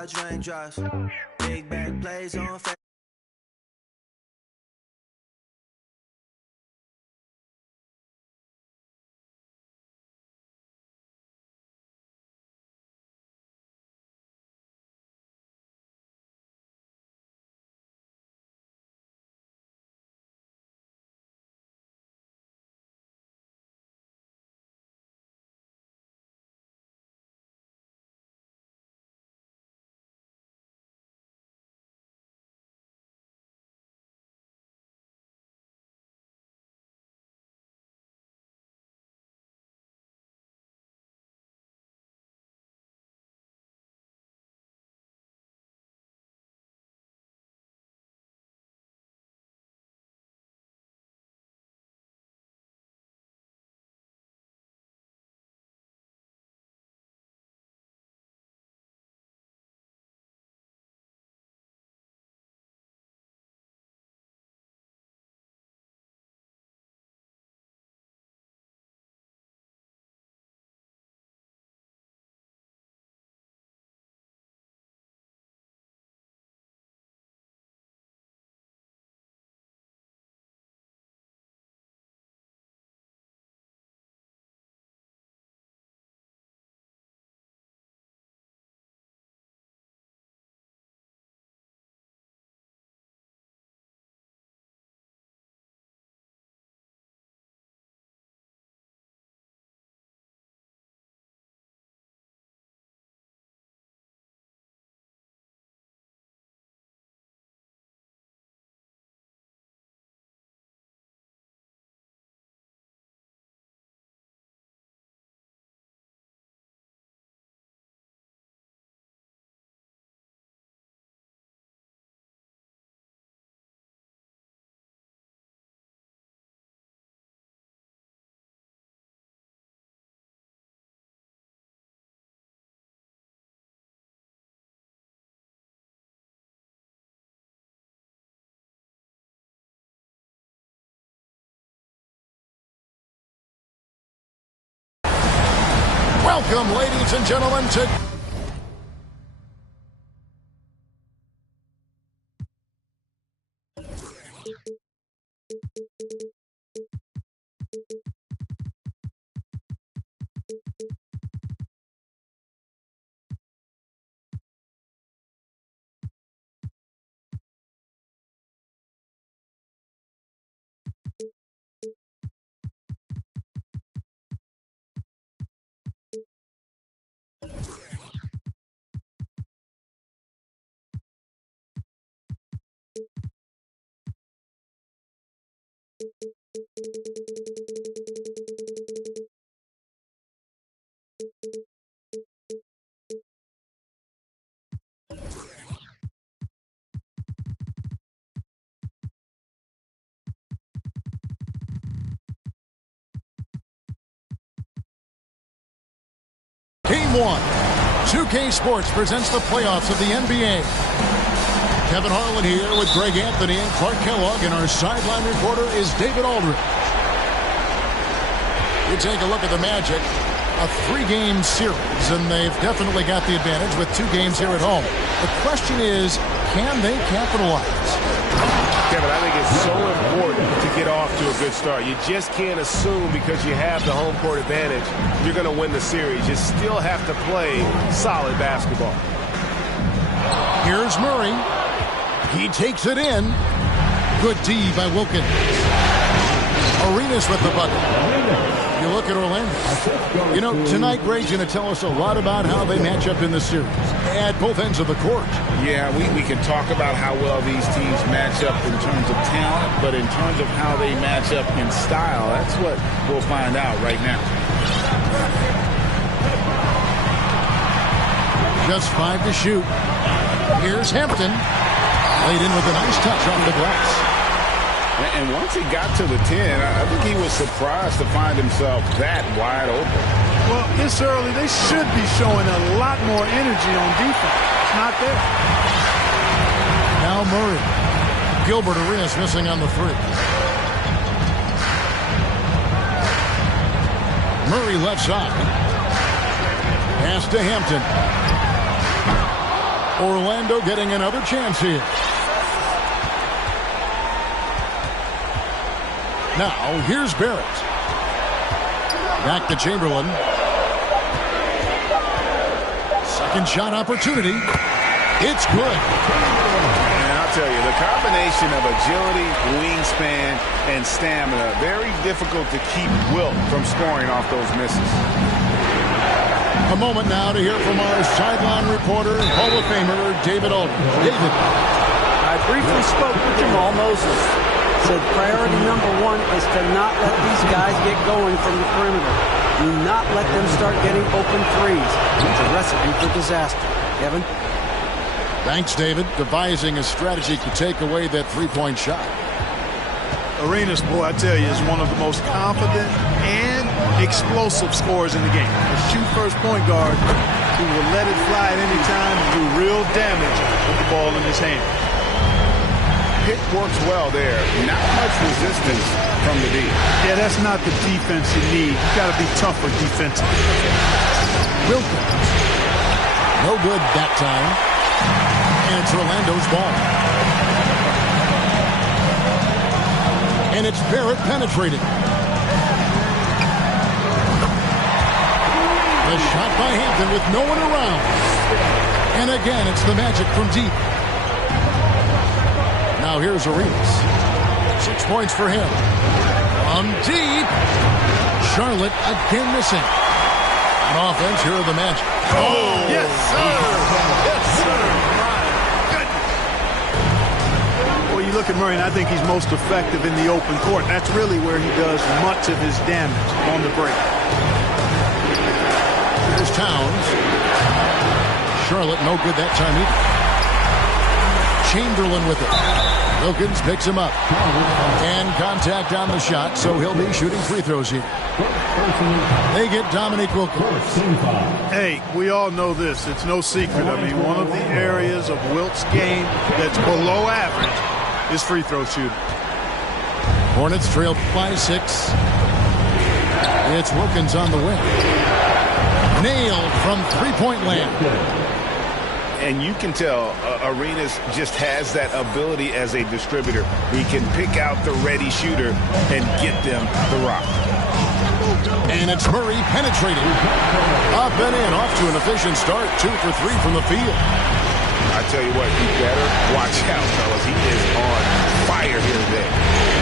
Dodge raindrops. Big back plays on face. Welcome, ladies and gentlemen, to Game 1. 2K Sports presents the playoffs of the NBA. Kevin Harlan here with Greg Anthony and Clark Kellogg, and our sideline reporter is David Aldridge. You take a look at the Magic, a 3-game series, and they've definitely got the advantage with 2 games here at home. The question is, can they capitalize? Kevin, I think it's so important to get off to a good start. You just can't assume because you have the home court advantage you're going to win the series. You still have to play solid basketball. Here's Murray. He takes it in. Good D by Wilkins. Arenas with the bucket. You look at Orlando. You know, tonight Greg's going to tell us a lot about how they match up in the series at both ends of the court. Yeah, we can talk about how well these teams match up in terms of talent, but in terms of how they match up in style, that's what we'll find out right now. Just 5 to shoot. Here's Hampton. Laid in with a nice touch on the glass. And once he got to the 10, I think he was surprised to find himself that wide open. Well, this early, they should be showing a lot more energy on defense. It's not there. Now Murray. Gilbert Arenas missing on the 3. Murray left side. Pass to Hampton. Orlando getting another chance here. Now, here's Barrett. Back to Chamberlain. Second shot opportunity. It's good. And I'll tell you, the combination of agility, wingspan, and stamina, very difficult to keep Wilt from scoring off those misses. A moment now to hear from our sideline reporter, Hall of Famer, David Aldridge. David. I briefly spoke with Jamal Moses. Said priority number one is to not let these guys get going from the perimeter. Do not let them start getting open threes. It's a recipe for disaster. Kevin? Thanks, David. Devising a strategy to take away that three-point shot. Arenas, boy, I tell you, is one of the most confident and explosive scorers in the game. A shoot-first point guard who will let it fly at any time and do real damage with the ball in his hand. Pick works well there. Not much resistance from the D. Yeah, that's not the defense you need. You got to be tougher defensively. Wilkins. No good that time. And it's Orlando's ball. And it's Barrett penetrating. The shot by Hampton with no one around. And again, it's the Magic from deep. Now here's Arenas. 6 points for him. On deep. Charlotte again missing. On offense, here are the Magic. Oh, yes, sir. Yes, sir. My goodness. Well, you look at Murray, and I think he's most effective in the open court. That's really where he does much of his damage on the break. Here's Towns. Charlotte no good that time either. Chamberlain with it. Wilkins picks him up. And contact on the shot, so he'll be shooting free throws here. They get Dominique Wilkins. Hey, we all know this. It's no secret. I mean, one of the areas of Wilt's game that's below average is free throw shooting. Hornets trail by 6. It's Wilkins on the wing. Nailed from three-point land. And you can tell Arenas just has that ability as a distributor. He can pick out the ready shooter and get them the rock. And it's Murray penetrating. Up and in, off to an efficient start. 2 for 3 from the field. I tell you what, you better watch out, fellas. He is on fire here today.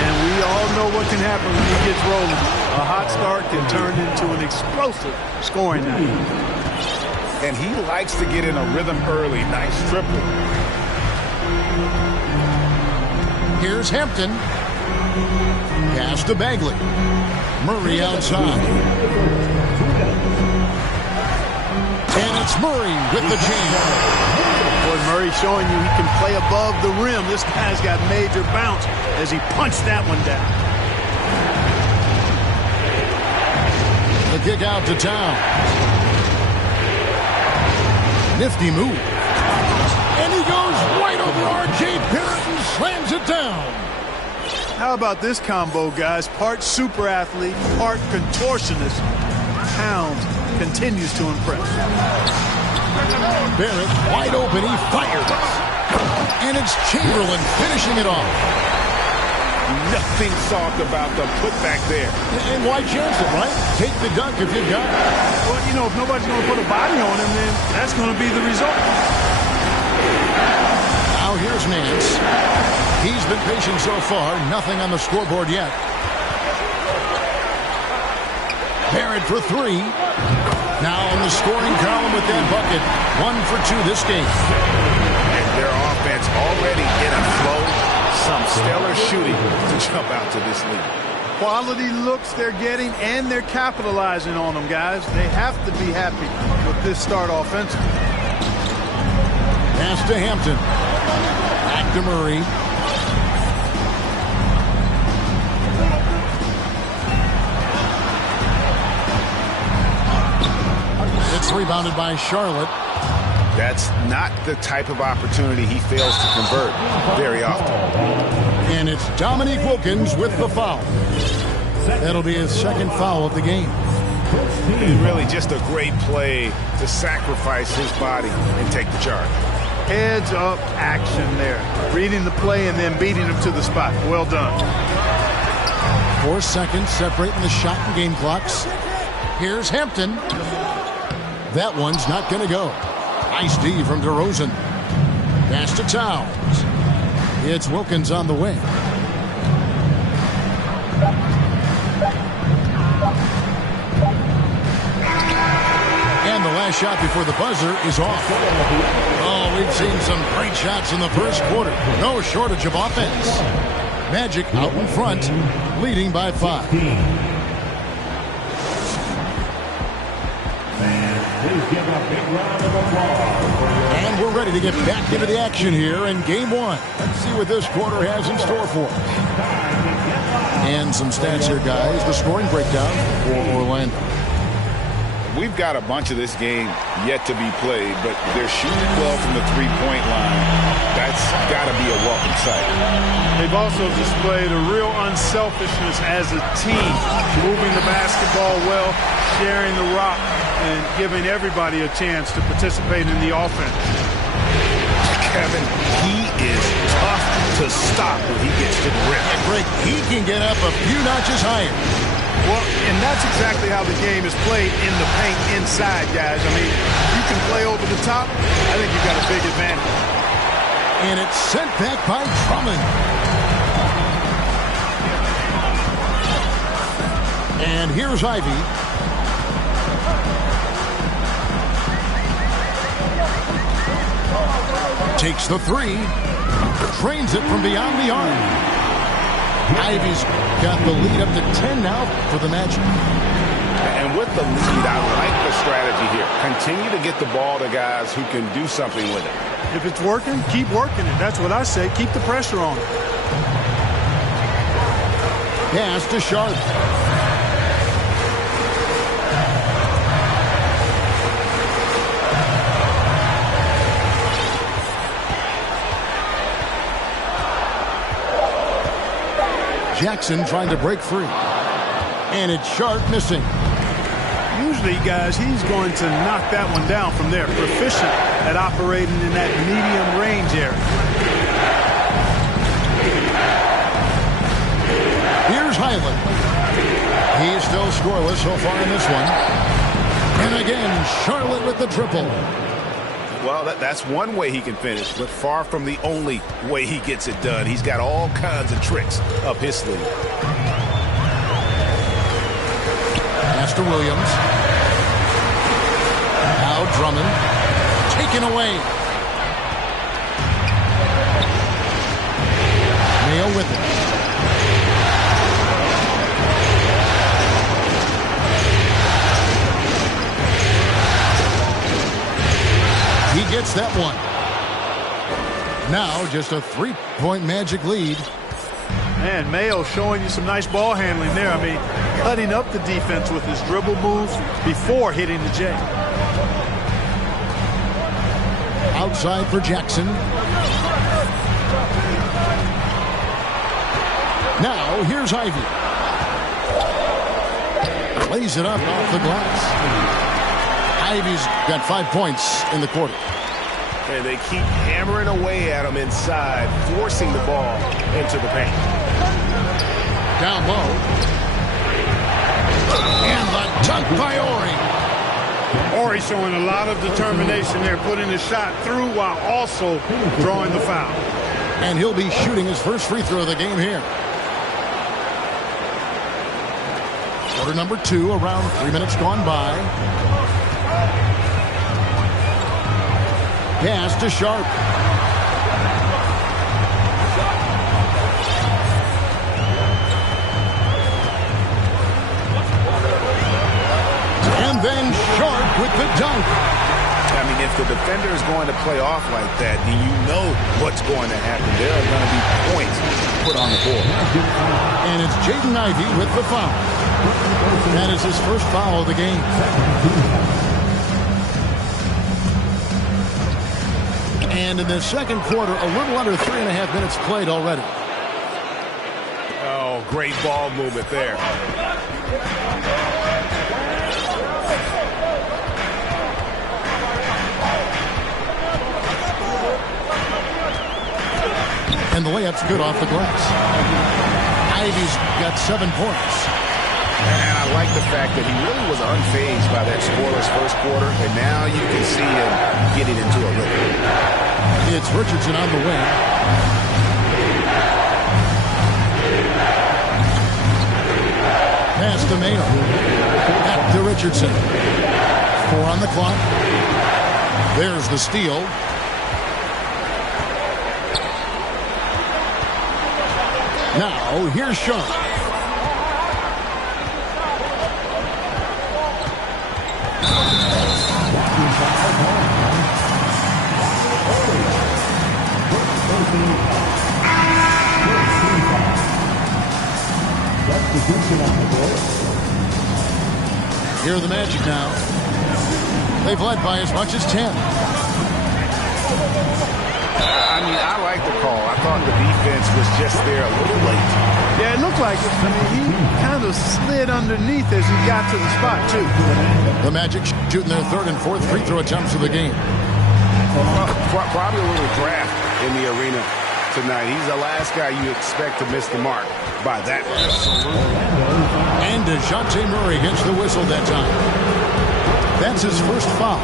And we all know what can happen when he gets rolling. A hot start can turn into an explosive scoring night. And he likes to get in a rhythm early. Nice triple. Here's Hampton. Pass to Bagley. Murray outside. And it's Murray with the jam. Boy, Murray showing you he can play above the rim. This guy's got major bounce as he punched that one down. The kick out to Towns. Nifty move. And he goes right over R.J. Barrett and slams it down. How about this combo, guys? Part super athlete, part contortionist. Towns continues to impress. Barrett wide open. He fires. And it's Chamberlain finishing it off. Nothing soft about the putback there. And why chance it, right? Take the dunk if you've got it. Well, you know, if nobody's going to put a body on him, then that's going to be the result. Now here's Nance. He's been patient so far. Nothing on the scoreboard yet. Barrett for 3. Now in the scoring column with that bucket. 1 for 2 this game. And their offense already in a flow. Some stellar shooting to jump out to this lead. Quality looks they're getting, and they're capitalizing on them, guys. They have to be happy with this start offensively. Pass to Hampton. Back to Murray. It's rebounded by Charlotte. That's not the type of opportunity he fails to convert very often. And it's Dominique Wilkins with the foul. That'll be his second foul of the game. It's really just a great play to sacrifice his body and take the charge. Heads-up action there. Reading the play and then beating him to the spot. Well done. 4 seconds separating the shot and game clocks. Here's Hampton. That one's not going to go. Nice D from DeRozan. Pass to Towns. It's Wilkins on the wing. And the last shot before the buzzer is off. Oh, we've seen some great shots in the first quarter. No shortage of offense. Magic out in front, leading by 5. And we're ready to get back into the action here in game 1. Let's see what this quarter has in store for us. And some stats here, guys. The scoring breakdown for Orlando. We've got a bunch of this game yet to be played, but they're shooting well from the three-point line. That's got to be a welcome sight. They've also displayed a real unselfishness as a team, moving the basketball well, sharing the rock, and giving everybody a chance to participate in the offense. Kevin, he is tough to stop when he gets to the rim. Greg, he can get up a few notches higher. Well, and that's exactly how the game is played in the paint inside, guys. I mean, you can play over the top. I think you've got a big advantage. And it's sent back by Drummond. And here's Ivy. Takes the 3. Drains it from beyond the arc. Ivy's got the lead up to 10 now for the Magic. And with the lead, I like the strategy here. Continue to get the ball to guys who can do something with it. If it's working, keep working it. That's what I say. Keep the pressure on. Pass to Sharp. Jackson trying to break free. And it's Sharp missing. Usually, guys, he's going to knock that one down from there. Proficient at operating in that medium range area. Here's Highland. He's still scoreless so far in this one. And again, Charlotte with the triple. Well, that's one way he can finish, but far from the only way he gets it done. He's got all kinds of tricks up his sleeve. Pass to Williams. Now Drummond. Taken away. Mayo with it. He gets that one. Now just a 3-point Magic lead. Man, Mayo showing you some nice ball handling there. I mean, cutting up the defense with his dribble moves before hitting the J. Outside for Jackson. Now here's Ivy. Lays it up off the glass. Ivy's got 5 points in the quarter. And they keep hammering away at him inside, forcing the ball into the paint. Down low. And the dunk by Ori. Ori showing a lot of determination there, putting the shot through while also drawing the foul. And he'll be shooting his first free throw of the game here. Quarter number 2, around 3 minutes gone by. Pass to Sharp. And then Sharp with the dunk. I mean, if the defender is going to play off like that, then you know what's going to happen. There are going to be points put on the board. And it's Jaden Ivey with the foul. That is his first foul of the game. And in the second quarter, a little under 3.5 minutes played already. Oh, great ball movement there. And the layup's good off the glass. Ivy's got 7 points. And I like the fact that he really was unfazed by that scoreless first quarter, and now you can see him getting into a rhythm. It's Richardson on the wing. Pass to Mayo. Back to Richardson. 4 on the clock. There's the steal. Now, here's Sean. Here are the Magic now. They've led by as much as 10. I mean, I like the call. I thought the defense was just there a little late. Yeah, it looked like it. I mean, he kind of slid underneath as he got to the spot, too. The Magic shooting their 3rd and 4th free throw attempts of the game. Probably a little draft in the arena tonight. He's the last guy you expect to miss the mark by that much. And DeJounte Murray gets the whistle that time. That's his first foul.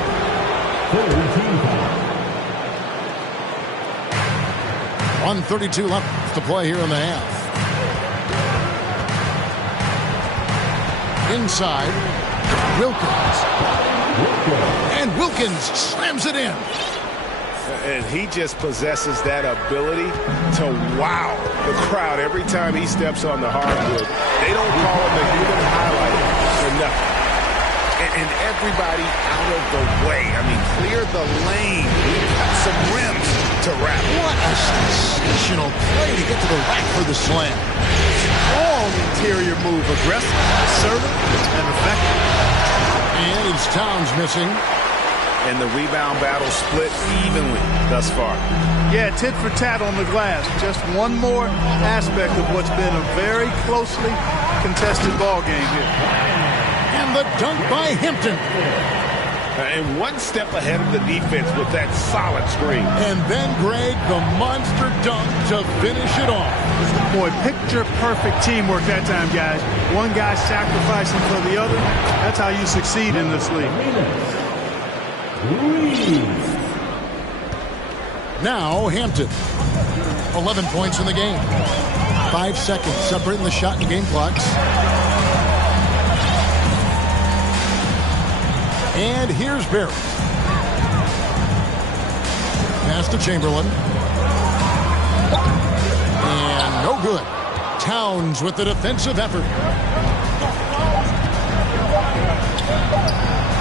1:32 left to play here in the half. Inside, Wilkins. And Wilkins slams it in. And he just possesses that ability to wow the crowd every time he steps on the hardwood. They don't call him the human highlight for nothing. And everybody out of the way. I mean, clear the lane. We've got some rims to wrap. What a sensational play to get to the rack for the slam. All interior move, aggressive, assertive, and effective. And it's Towns missing. And the rebound battle split evenly thus far. Yeah, tit for tat on the glass. Just one more aspect of what's been a very closely contested ball game here. And the dunk by Hampton. And one step ahead of the defense with that solid screen. And then, Greg, the monster dunk to finish it off. Boy, picture-perfect teamwork that time, guys. One guy sacrificing for the other. That's how you succeed in this league. Now, Hampton. 11 points in the game. 5 seconds separating the shot and game clocks. And here's Barrett. Pass to Chamberlain. And no good. Towns with the defensive effort.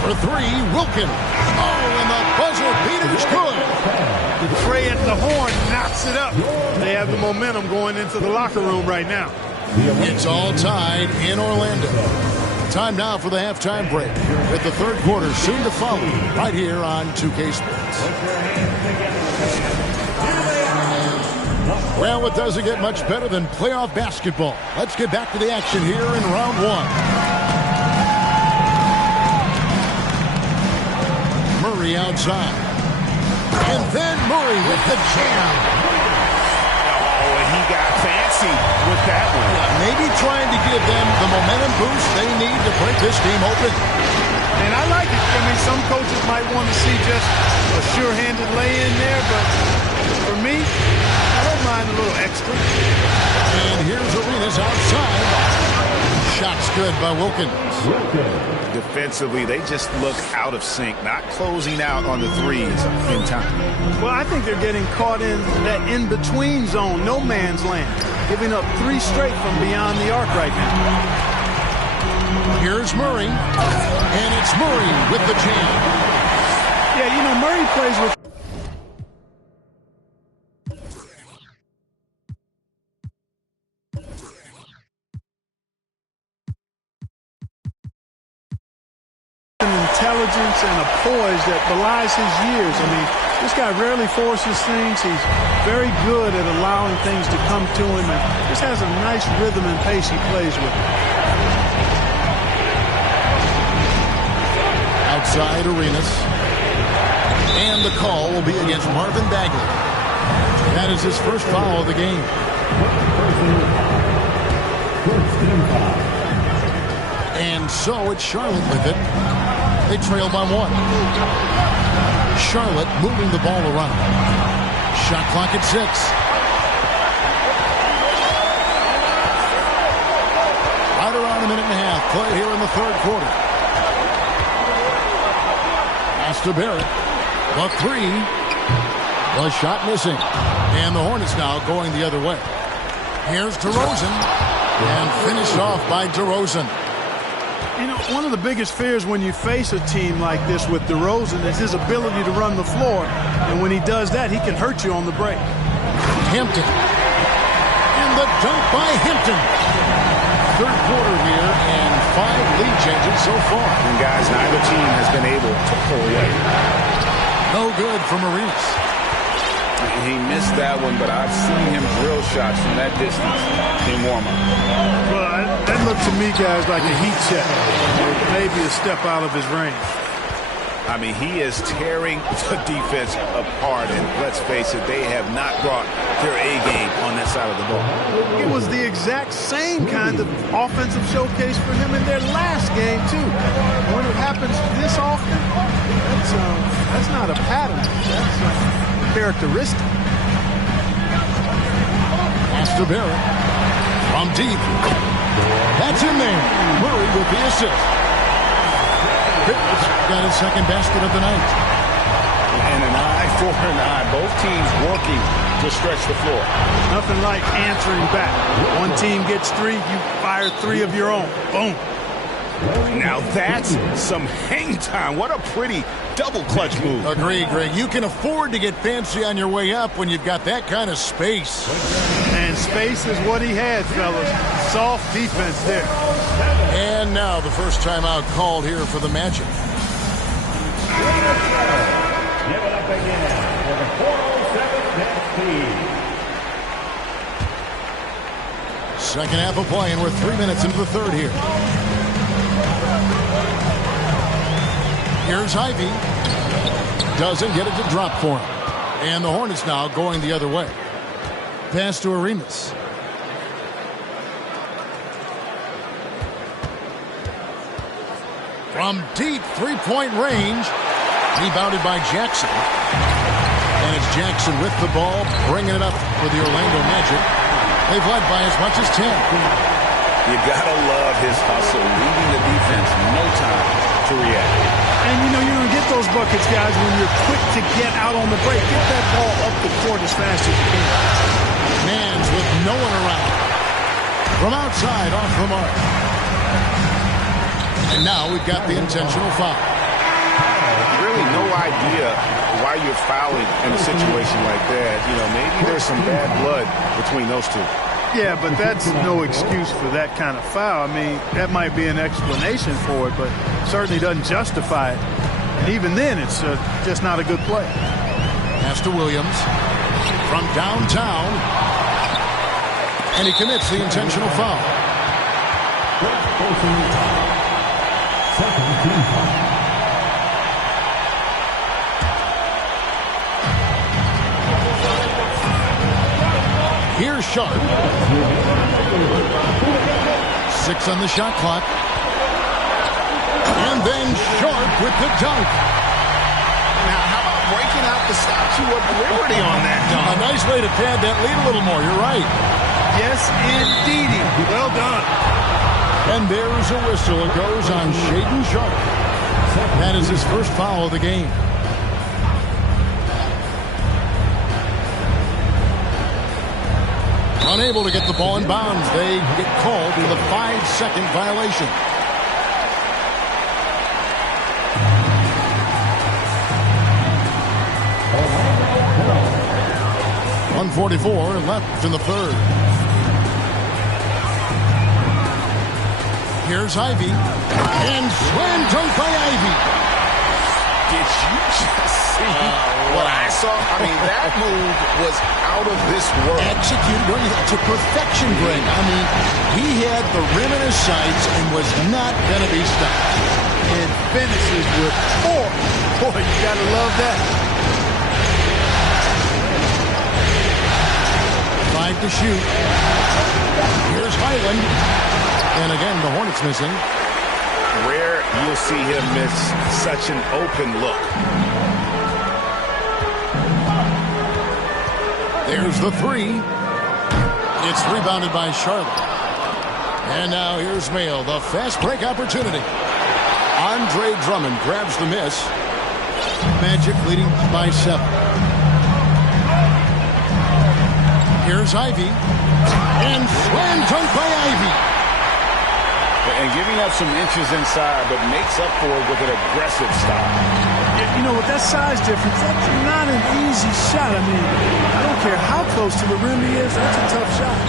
For 3, Wilkins. Oh, and the buzzer beater's good. Trey at the horn knocks it up. They have the momentum going into the locker room right now. It's all tied in Orlando. Time now for the halftime break, with the 3rd quarter soon to follow right here on 2K Sports. Well, it doesn't get much better than playoff basketball. Let's get back to the action here in round 1. Murray outside. And then Murray with the jam. Oh, and he got fancy with that one. Maybe trying to give them the momentum boost they need to break this game open. And I like it. I mean, some coaches might want to see just a sure-handed lay-in there, but for me, I don't mind a little extra. And here's Arenas outside. Shot's good by Wilkins. Defensively, they just look out of sync, not closing out on the threes in time. Well, I think they're getting caught in that in-between zone, no man's land, giving up 3 straight from beyond the arc right now. Here's Murray, and it's Murray with the jam. Yeah, you know, Murray plays with intelligence and a poise that belies his years. I mean, this guy rarely forces things. He's very good at allowing things to come to him, and just has a nice rhythm and pace he plays with. Outside Arenas. And the call will be against Marvin Bagley. That is his first foul of the game. And so it's Charlotte with it. They trail by 1. Charlotte moving the ball around. Shot clock at 6. Right around a minute and a half play here in the third quarter. Pass to Barrett. The 3. The shot missing. And the Hornets now going the other way. Here's DeRozan. And finished off by DeRozan. You know, one of the biggest fears when you face a team like this with DeRozan is his ability to run the floor. And when he does that, he can hurt you on the break. Hampton. And the dunk by Hampton. Third quarter here and 5 lead changes so far. And guys, neither team has been able to pull away. No good from Arenas. He missed that one, but I've seen him drill shots from that distance in warm-up. Well, that looked to me, guys, like a heat check. Maybe a step out of his range. I mean, he is tearing the defense apart, and let's face it, they have not brought their A game on that side of the ball. It was the exact same kind of offensive showcase for him in their last game, too. When it happens this often, that's not a pattern. That's a characteristic. Pass to Barrett. From deep. That's in there. Murray with the assist. Barrett's got his second basket of the night. And an eye for an eye. Both teams working to stretch the floor. Nothing like answering back. One team gets 3, you fire 3 of your own. Boom. Now that's some hang time. What a pretty double clutch move. Agree, Greg. You can afford to get fancy on your way up when you've got that kind of space. And space is what he had, fellas. Soft defense there. And now the first timeout called here for the Magic. Give it up again for the 407 next team. Second half of play, and we're 3 minutes into the third here. Here's Ivy. Doesn't get it to drop for him. And the Hornets now going the other way. Pass to Arenas. From deep three-point range. Rebounded by Jackson. And it's Jackson with the ball, bringing it up for the Orlando Magic. They've led by as much as 10. You gotta love his hustle, leaving the defense no time to react. And, you know, you're going to get those buckets, guys, when you're quick to get out on the break. Get that ball up the court as fast as you can. Mans with no one around. From outside, off the mark. And now we've got the intentional foul. Really no idea why you're fouling in a situation like that. You know, maybe there's some bad blood between those two. Yeah, but that's no excuse for that kind of foul. I mean, that might be an explanation for it, but certainly doesn't justify it. And even then, it's just not a good play. Pass to Williams from downtown. And he commits the intentional foul. Here's Sharp. 6 on the shot clock. And then Sharp with the dunk. Now, how about breaking out the Statue of Liberty on that dunk? A nice way to pad that lead a little more. You're right. Yes, indeedy. Well done. And there's a whistle. It goes on Shaedon Sharp. That is his first foul of the game. Unable to get the ball in bounds. They get called for the 5-second violation. .144 left in the third. Here's Ivy. And slam dunk by Ivy. Did you just see what I saw? I mean, that move was out of this world. Executed to perfection, Greg. I mean, he had the rim in his sights and was not going to be stopped. And finishes with 4. Boy, you got to love that. to shoot. Here's Highland. And again, the Hornets missing. Rare you'll see him miss such an open look. There's the three. It's rebounded by Charlotte. And now here's Mail, the fast break opportunity. Andre Drummond grabs the miss. Magic leading by 7. Here's Ivy. And slam dunk by Ivy. And giving up some inches inside, but makes up for it with an aggressive style. You know, with that size difference, that's not an easy shot. I mean, I don't care how close to the rim he is, that's a tough shot.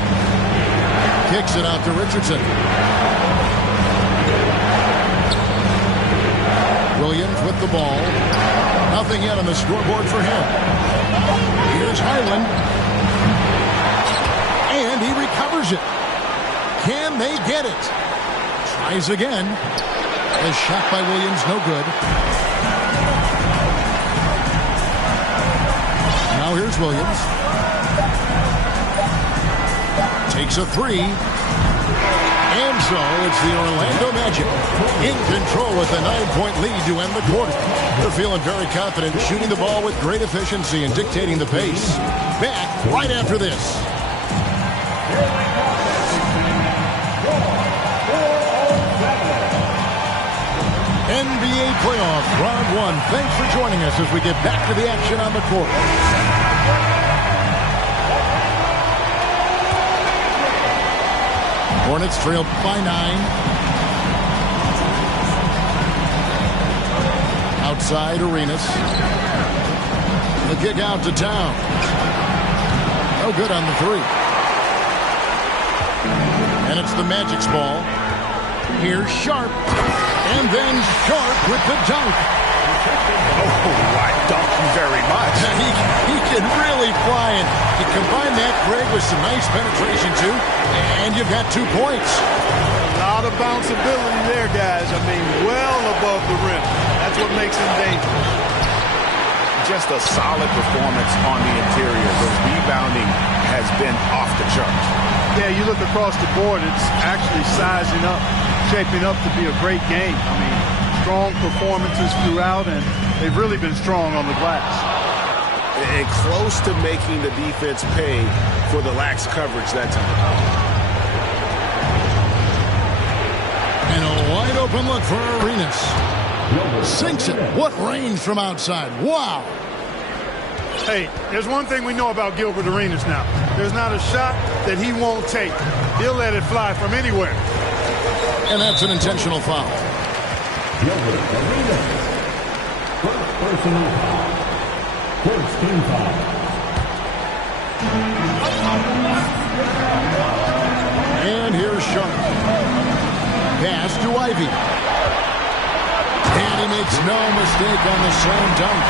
Kicks it out to Richardson. Williams with the ball. Nothing yet on the scoreboard for him. Here's Highland. And he recovers it. Can they get it? Tries again. The shot by Williams, no good. Now here's Williams. Takes a three. And so it's the Orlando Magic in control with a 9-point lead to end the quarter. They're feeling very confident, shooting the ball with great efficiency and dictating the pace. Back right after this. NBA Playoff Round 1. Thanks for joining us as we get back to the action on the court. Hornets trailed by 9. Outside Arenas. The kick out to Town. No good on the 3. And it's the Magic's ball. Here's Sharp. And then Sharp with the dunk. Oh, I dunk you very much. He can really fly, and you combine that, Greg, with some nice penetration, too, and you've got 2 points. A lot of bounceability there, guys. I mean, well above the rim. That's what makes him dangerous. Just a solid performance on the interior. The rebounding has been off the charts. Yeah, you look across the board, it's actually sizing up, shaping up to be a great game. I mean, strong performances throughout, and they've really been strong on the glass. And close to making the defense pay for the lax coverage that time. And a wide open look for Arenas. Sinks it. What range from outside. Wow. Hey, there's one thing we know about Gilbert Arenas now. There's not a shot that he won't take. He'll let it fly from anywhere. And that's an intentional foul. Gilbert Arenas. First personal foul. First team foul. And here's Sharp. Pass to Ivy. And he makes no mistake on the slam dunk.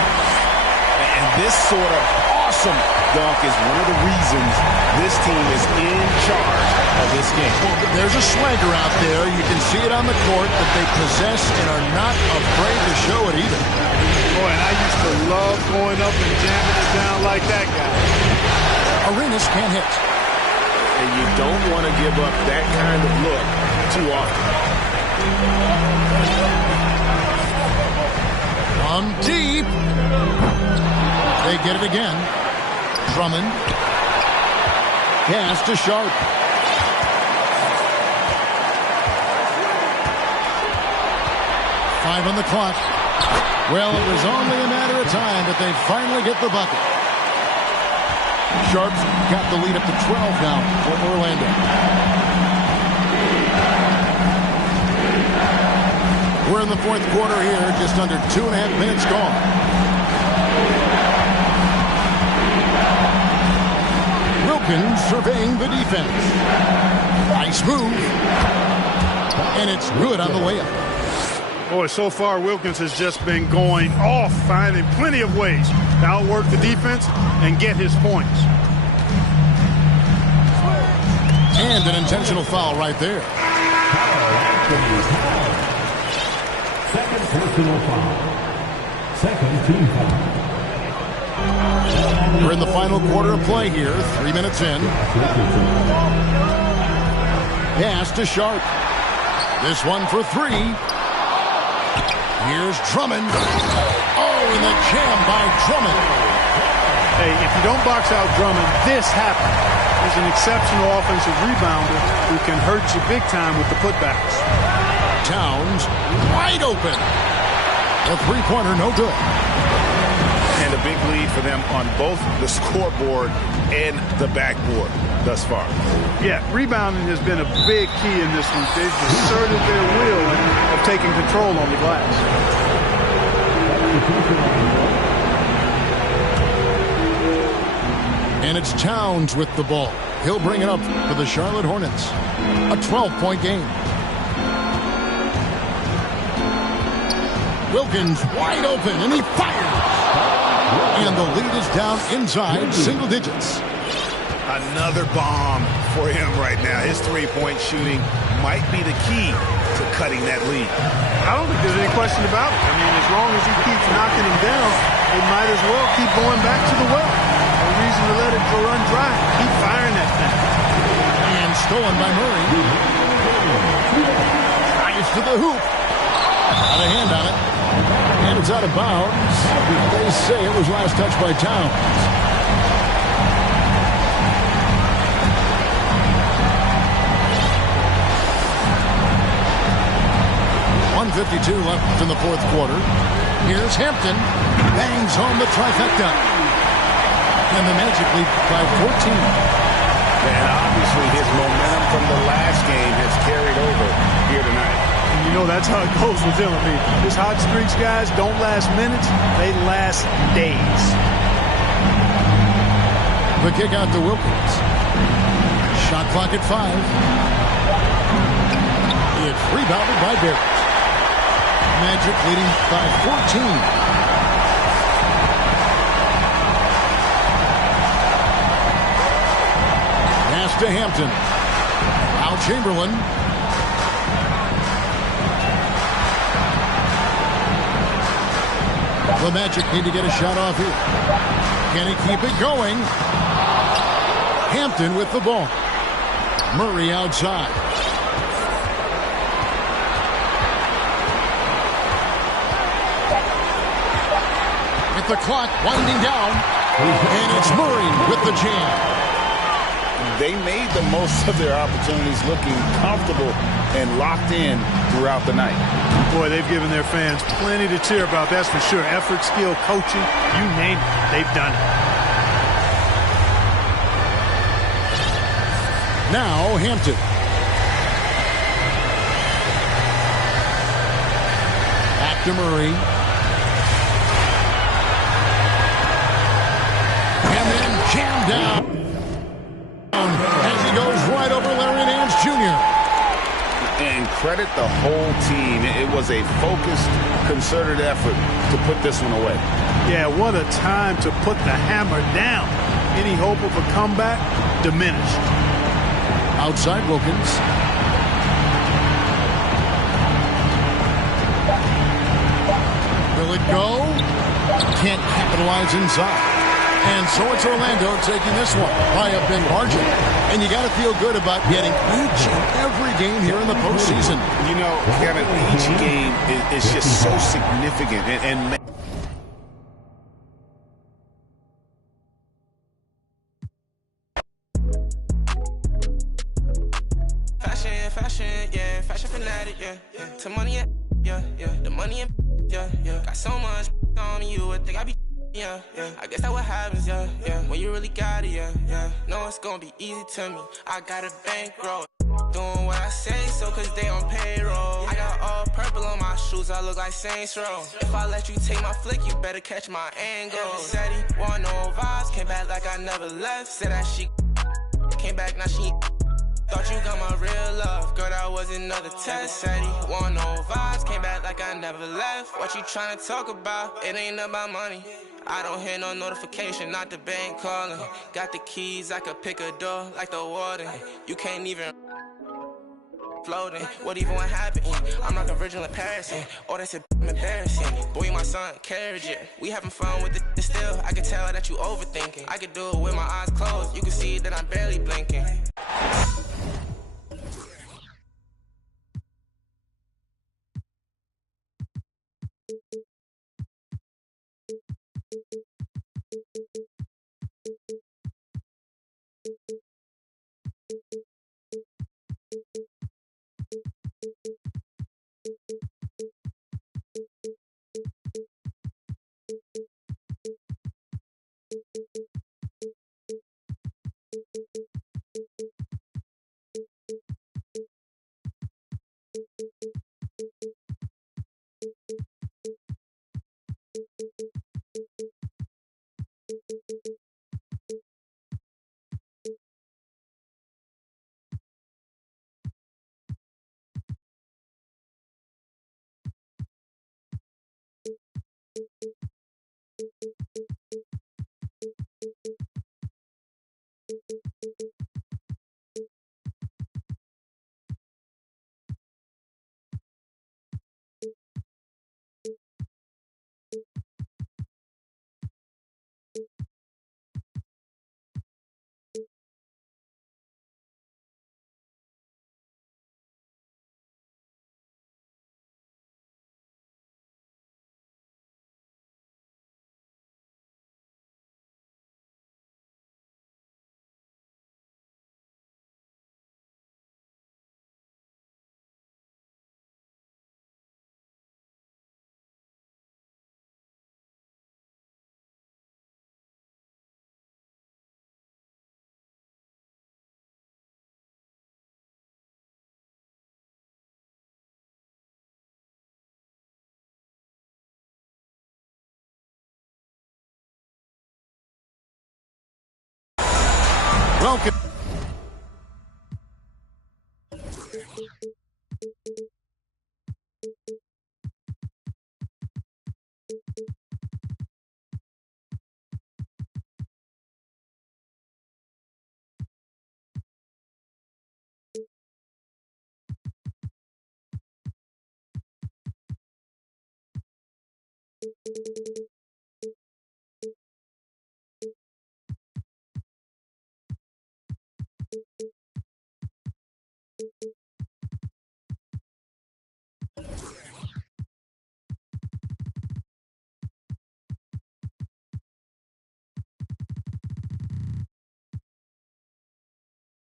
And this sort of awesome dunk is one of the reasons this team is in charge of this game. Well, there's a swagger out there. You can see it on the court that they possess and are not afraid to show it either. Boy, and I used to love going up and jamming it down like that guy. Arenas can't hit. And you don't want to give up that kind of look too often. On deep. They get it again. Drummond. Pass to Sharp. Five on the clock. Well, it was only a matter of time, but they finally get the bucket. Sharp's got the lead up to 12 now for Orlando. We're in the fourth quarter here, just under 2.5 minutes gone. Wilkins surveying the defense. Nice move. And it's good on the way up. Boy, so far Wilkins has just been going off, finding plenty of ways to outwork the defense and get his points. And an intentional foul right there. Second personal foul. Second team foul. We're in the final quarter of play here, 3 minutes in. Pass to Sharp. This one for three. Here's Drummond. Oh, and the jam by Drummond. Hey, if you don't box out Drummond, this happens. He's an exceptional offensive rebounder who can hurt you big time with the putbacks. Towns wide open. The three-pointer, no good. And a big lead for them on both the scoreboard and the backboard thus far. Yeah, rebounding has been a big key in this one. They've asserted their will of taking control on the glass. And it's Towns with the ball. He'll bring it up for the Charlotte Hornets. A 12-point game. Wilkins wide open, and he fires. And the lead is down inside single digits. Another bomb for him right now. His three-point shooting might be the key to cutting that lead. I don't think there's any question about it. I mean, as long as he keeps knocking him down, they might as well keep going back to the well. No reason to let it run dry. Keep firing that thing. And stolen by Murray. Drives to the hoop. Got a hand on it. And it's out of bounds. They say it was last touched by Towns. .52 left in the fourth quarter. Here's Hampton. Bangs home the trifecta. And the Magic lead by 14. And obviously his momentum from the last game has carried over here tonight. And you know that's how it goes with him. I mean, his hot streaks, guys, don't last minutes. They last days. The kick out to Wilkins. Shot clock at 5. It's rebounded by Barrett. Magic leading by 14. Pass to Hampton. Al Chamberlain. The Magic need to get a shot off here. Can he keep it going? Hampton with the ball. Murray outside. The clock winding down, and it's Murray with the jam. They made the most of their opportunities, looking comfortable and locked in throughout the night. Boy, they've given their fans plenty to cheer about, that's for sure. Effort, skill, coaching, you name it, they've done it. Now Hampton. Back to Murray. Jammed down as he goes right over Larry Nance Jr. And credit the whole team. It was a focused, concerted effort to put this one away. Yeah, what a time to put the hammer down. Any hope of a comeback diminished. Outside Wilkins. Will it go? Can't capitalize inside. And so it's Orlando taking this one by a big margin. And you got to feel good about getting each and every game here in the postseason. You know, Kevin, each game is just so significant. And fashion, yeah, fashion fanatic, yeah. To money, yeah. The money, yeah. Got so much on me, you would think I be. Yeah. I guess that's what happens, yeah. When you really got it, yeah. No, it's gonna be easy to me. I got a bankroll. Doing what I say, so cause they on payroll. I got all purple on my shoes, I look like Saints Row. If I let you take my flick, you better catch my angle. Said he want no vibes, came back like I never left. Said that she came back, now she thought you got my real love. Girl, that was another test. Said he want no vibes, came back like I never left. What you tryna talk about? It ain't about money. I don't hear no notification, not the bank calling. Got the keys, I could pick a door like the warden. You can't even floating. What even what happened? I'm like a virgin in Paris. Oh, that's embarrassing. Boy, my son, carriage it. We having fun with it still. I can tell that you overthinking. I could do it with my eyes closed. You can see that I'm barely blinking. Welcome.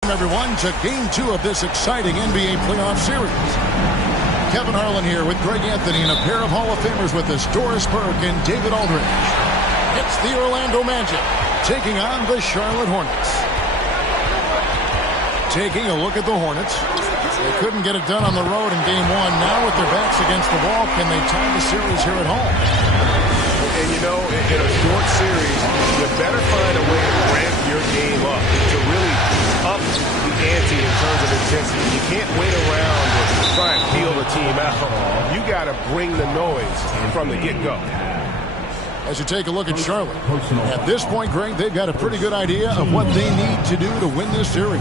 Everyone to Game 2 of this exciting NBA playoff series. Kevin Harlan here with Greg Anthony and a pair of Hall of Famers with us, Doris Burke and David Aldridge. It's the Orlando Magic taking on the Charlotte Hornets. Taking a look at the Hornets. They couldn't get it done on the road in Game 1. Now with their backs against the wall, can they tie the series here at home? And you know, in a short series, you better find a way to ramp your game up, to really up the ante in terms of intensity. You can't wait around to try and feel the team out. You got to bring the noise from the get-go. As you take a look at Charlotte, at this point, Greg, they've got a pretty good idea of what they need to do to win this series.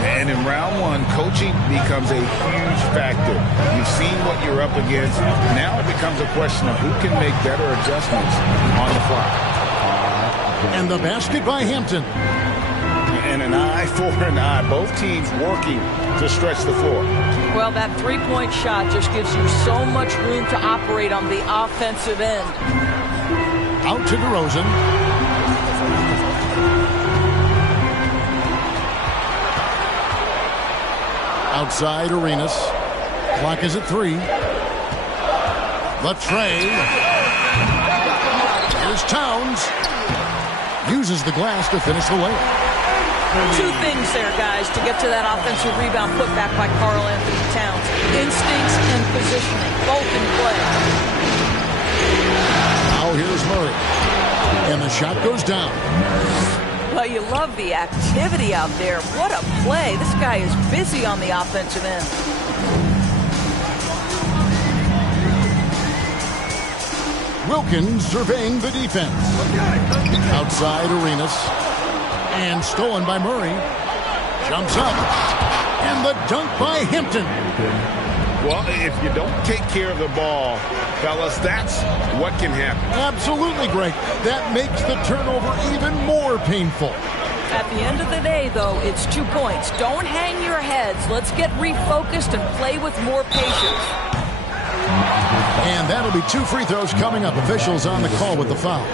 And in round one, coaching becomes a huge factor. You've seen what you're up against. Now it becomes a question of who can make better adjustments on the fly. And the basket by Hampton. And an eye for an eye. Both teams working to stretch the floor. Well, that three-point shot just gives you so much room to operate on the offensive end. Out to DeRozan. Outside Arenas. Clock is at 3. The tray. Here's Towns. Uses the glass to finish the layup. Two things there, guys, to get to that offensive rebound put back by Karl Anthony Towns. Instincts and positioning, both in play. Now here's Murray. And the shot goes down. Well, you love the activity out there. What a play. This guy is busy on the offensive end. Wilkins surveying the defense. Outside Arenas. And stolen by Murray. Jumps up. And the dunk by Hampton. Well, if you don't take care of the ball, fellas, that's what can happen. Absolutely, Greg. That makes the turnover even more painful. At the end of the day, though, it's 2 points. Don't hang your heads. Let's get refocused and play with more patience. And that'll be 2 free throws coming up. Officials on the call with the foul.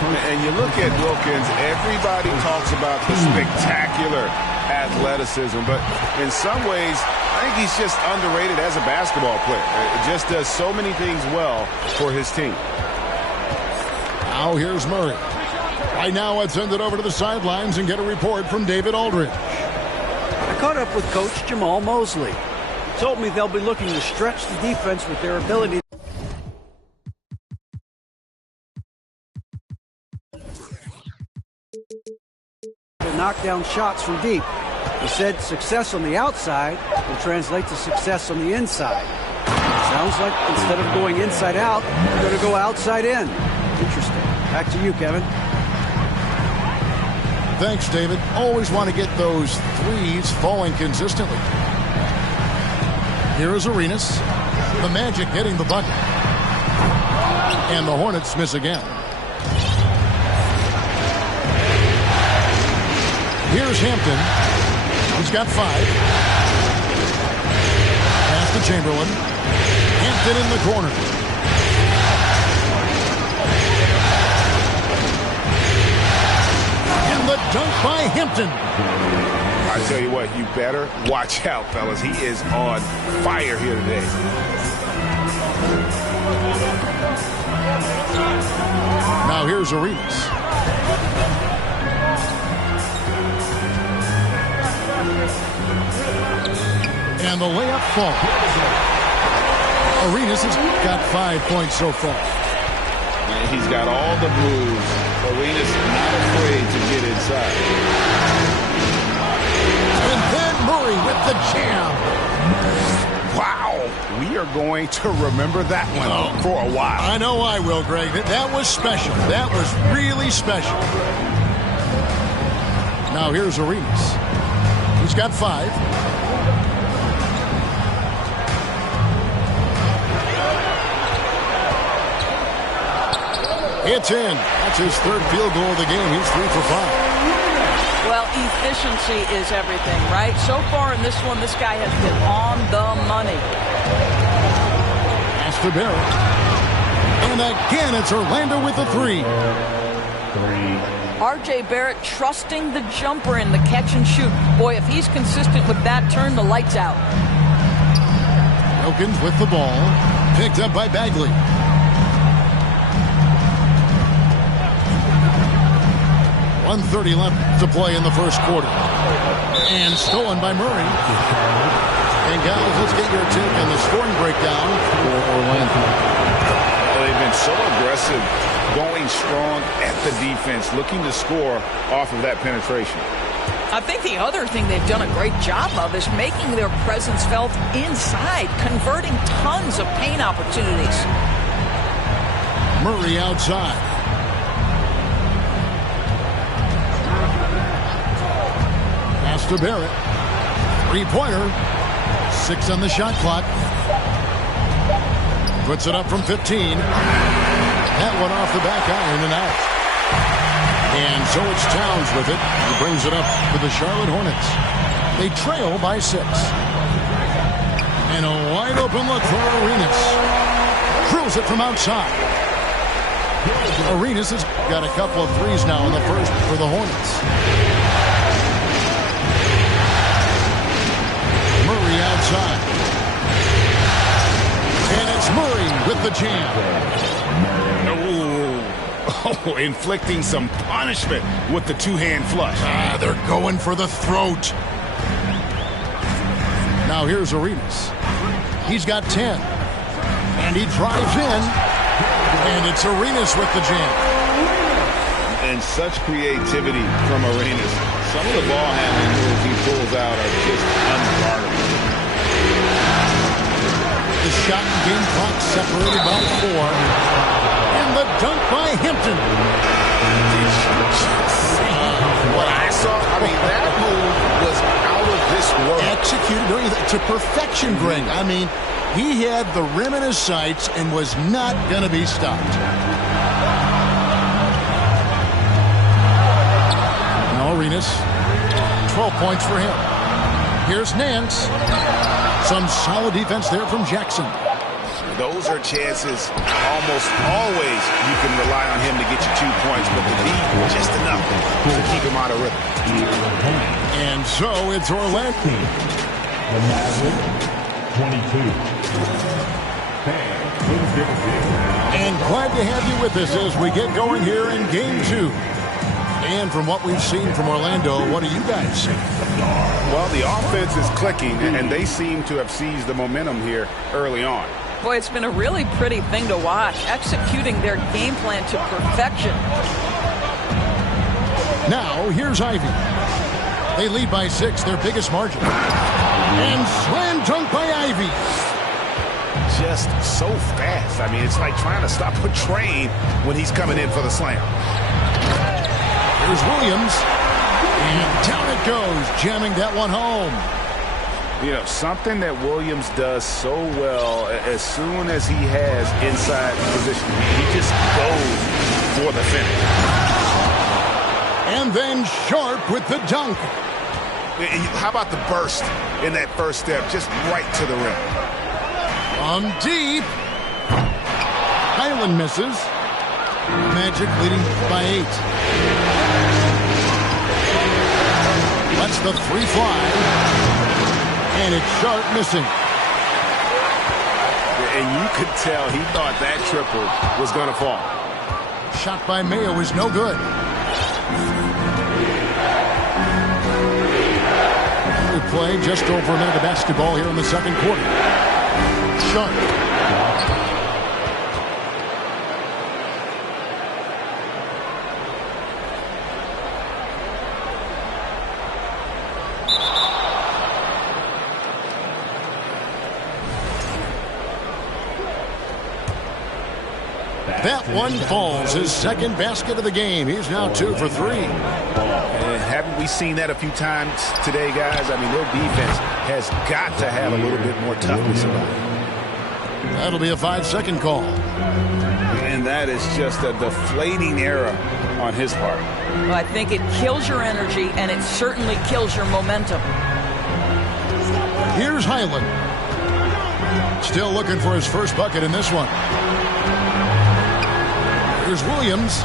And you look at Wilkins, everybody talks about the spectacular athleticism, but in some ways, I think he's just underrated as a basketball player. It just does so many things well for his team. Now here's Murray. Right now, let's send it over to the sidelines and get a report from David Aldridge. I caught up with Coach Jamal Mosley. He told me they'll be looking to stretch the defense with their ability to knock down shots from deep. He said success on the outside will translate to success on the inside. Sounds like instead of going inside out, they're going to go outside in. Interesting. Back to you, Kevin. Thanks, David. Always want to get those threes falling consistently. Here is Arenas. The Magic getting the bucket. And the Hornets miss again. Here's Hampton. He's got 5. Pass to Chamberlain. Hampton in the corner. And the dunk by Hampton. I tell you what, you better watch out, fellas. He is on fire here today. Now here's Arenas. And the layup falls. Arenas has got 5 points so far. And he's got all the moves. Arenas not afraid to get inside. And then Murray with the jam. Wow, we are going to remember that one for a while. I know I will, Greg. That was special. That was really special. Now here's Arenas. He's got 5. It's in. That's his 3rd field goal of the game. He's 3 for 5. Well, efficiency is everything, right? So far in this one, this guy has been on the money. Pass to Barrett. And again, it's Orlando with the 3. R.J. Barrett trusting the jumper in the catch and shoot. Boy, if he's consistent with that, turn the lights out. Wilkins with the ball. Picked up by Bagley. .130 left to play in the first quarter. And stolen by Murray. And guys, let's get your take on the scoring breakdown for Orlando. They've been so aggressive, going strong at the defense, looking to score off of that penetration. I think the other thing they've done a great job of is making their presence felt inside, converting tons of paint opportunities. Murray outside. Pass to Barrett. 3-pointer. 6 on the shot clock. Puts it up from 15. That one off the back iron and out. And so it's Towns with it. He brings it up for the Charlotte Hornets. They trail by 6. And a wide open look for Arenas. Drills it from outside. Arenas has got a couple of threes now in the first for the Hornets. Murray outside. And it's Murray with the jam. Oh, inflicting some punishment with the 2-hand flush. They're going for the throat. Now here's Arenas. He's got 10. And he drives in. And it's Arenas with the jam. And such creativity from Arenas. Some of the ball handling moves he pulls out are just unguardable. The shot and game clock separated by 4. And the dunk by Hampton. What I saw, I mean, that move was out of this world. Executed to perfection, Greg. I mean, he had the rim in his sights and was not going to be stopped. Now Arenas, 12 points for him. Here's Nance. Some solid defense there from Jackson. Those are chances almost always you can rely on him to get you 2 points, but the D just enough to keep him out of rhythm. And so it's Orlando. The Maverick, 22. And glad to have you with us as we get going here in Game 2. And from what we've seen from Orlando, what do you guys see? Well, the offense is clicking, and they seem to have seized the momentum here early on. Boy, it's been a really pretty thing to watch, executing their game plan to perfection. Now, here's Ivy. They lead by 6, their biggest margin. And slam dunk by Ivy. Just so fast. I mean, it's like trying to stop a train when he's coming in for the slam. Here's Williams. And down it goes, jamming that one home. You know, something that Williams does so well, as soon as he has inside position, he just goes for the finish. And then Sharp with the dunk. How about the burst in that first step, just right to the rim? On deep. Highland misses. Magic leading by 8. Lets the 3 fly. And it's Sharp missing. And you could tell he thought that triple was going to fall. Shot by Mayo is no good. We play just over a minute of basketball here in the second quarter. Sharp. That one falls, his second basket of the game. He's now 2 for 3. And haven't we seen that a few times today, guys? I mean, their defense has got to have a little bit more toughness about it. That'll be a 5-second call. And that is just a deflating error on his part. Well, I think it kills your energy, and it certainly kills your momentum. Here's Highland. Still looking for his first bucket in this one. Here's Williams.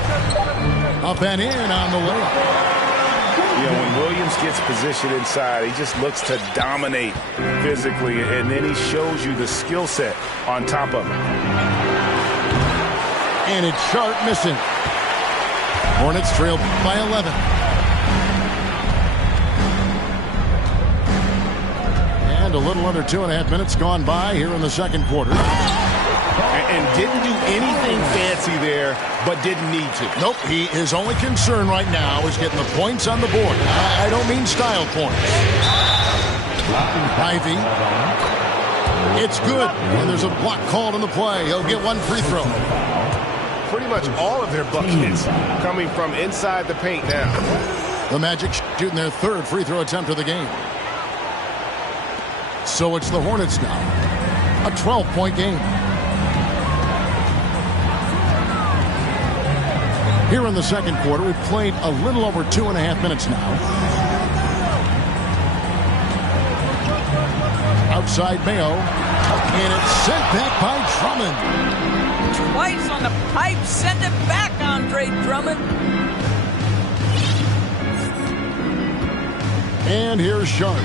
Up and in on the layup. You know, when Williams gets positioned inside, he just looks to dominate physically, and then he shows you the skill set on top of it. And it's Sharp missing. Hornets trail by 11. And a little under 2.5 minutes gone by here in the second quarter. And didn't do anything fancy there, but didn't need to. Nope, his only concern right now is getting the points on the board. I don't mean style points. Ivy. It's good, and there's a block called in the play. He'll get one free throw. Pretty much all of their buckets coming from inside the paint now. The Magic shooting their 3rd free throw attempt of the game. So it's the Hornets now. A 12-point game. Here in the second quarter, we've played a little over 2.5 minutes now. Outside Mayo. And it's sent back by Drummond. Twice on the pipe, send it back, Andre Drummond. And here's Sharp.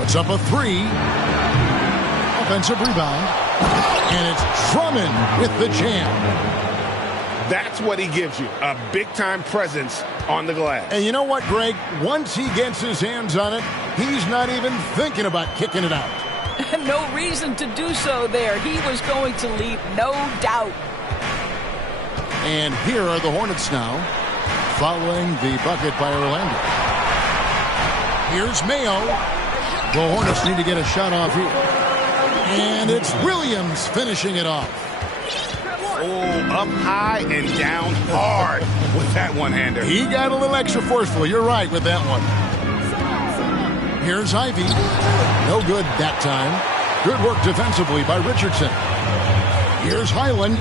Puts up a 3. Offensive rebound. And it's Drummond with the jam. That's what he gives you, a big-time presence on the glass. And you know what, Greg? Once he gets his hands on it, he's not even thinking about kicking it out. No reason to do so there. He was going to leave, no doubt. And here are the Hornets now, following the bucket by Orlando. Here's Mayo. The Hornets need to get a shot off here. And it's Williams finishing it off. Oh, up high and down hard with that one-hander. He got a little extra forceful. You're right with that one. Here's Ivy. No good that time. Good work defensively by Richardson. Here's Highland.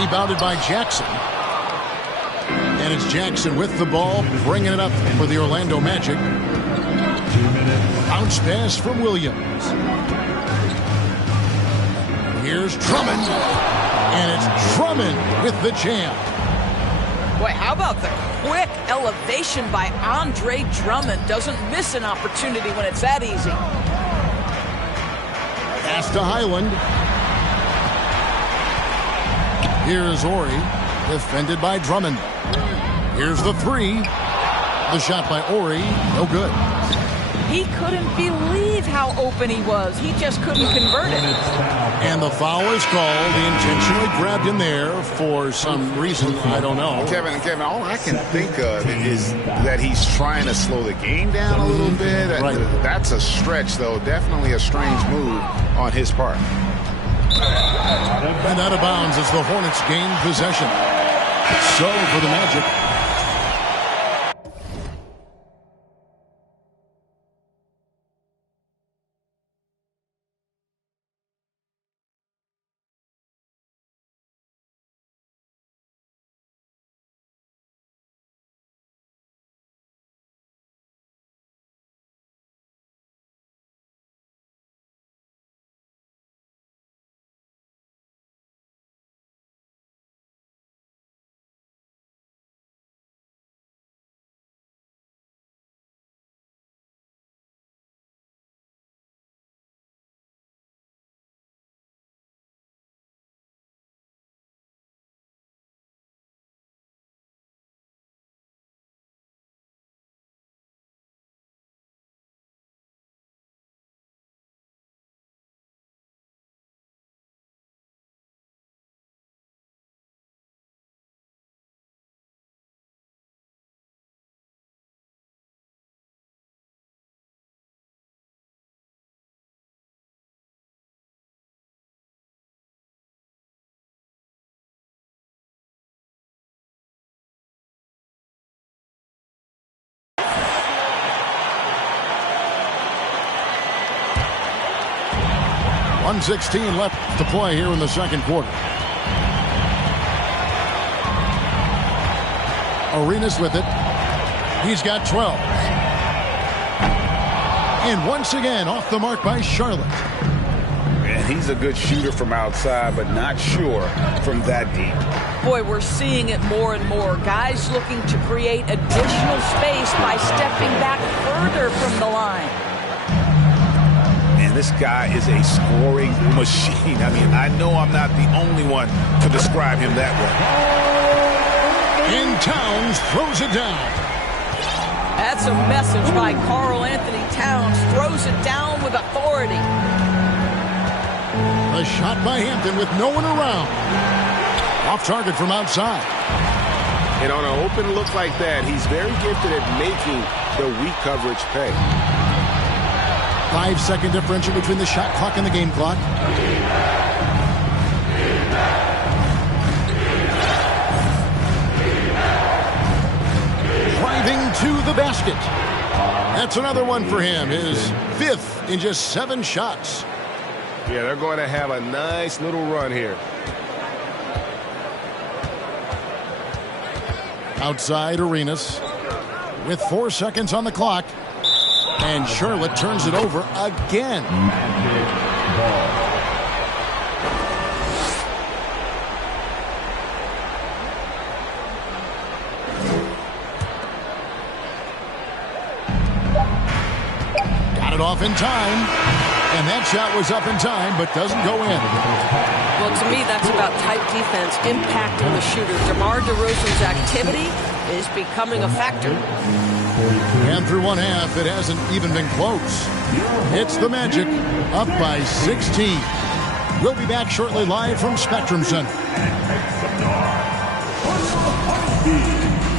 Rebounded by Jackson. And it's Jackson with the ball, bringing it up for the Orlando Magic. 2 minutes. Bounce pass from Williams. Here's Drummond. And it's Drummond with the jam. Boy, how about the quick elevation by Andre Drummond? Doesn't miss an opportunity when it's that easy. Pass to Highland. Here's Ori, defended by Drummond. Here's the three. The shot by Ori, no good. He couldn't believe how open he was. He just couldn't convert it. And the foul is called. He intentionally grabbed him there for some reason, I don't know. Kevin, all I can think of is that he's trying to slow the game down a little bit. Right. That's a stretch, though. Definitely a strange move on his part. And out of bounds as the Hornets gain possession. So for the Magic. .116 left to play here in the second quarter. Arenas with it. He's got 12. And once again, off the mark by Charlotte. And he's a good shooter from outside, but not sure from that deep. Boy, we're seeing it more and more. Guys looking to create additional space by stepping back further from the line. And this guy is a scoring machine. I mean, I know I'm not the only one to describe him that way. And Towns throws it down. That's a message by Karl Anthony Towns. Throws it down with authority. A shot by Hampton with no one around. Off target from outside. And on an open look like that, he's very gifted at making the weak coverage pay. 5-second differential between the shot clock and the game clock. Driving to the basket. That's another one for him. His fifth in just 7 shots. Yeah, they're going to have a nice little run here. Outside Arenas with 4 seconds on the clock. And Charlotte turns it over again. Got it off in time. And that shot was up in time, but doesn't go in. Well, to me, that's about tight defense impacting the shooter. DeMar DeRozan's activity is becoming a factor. And through one half, it hasn't even been close. It's the Magic, up by 16. We'll be back shortly live from Spectrum Center.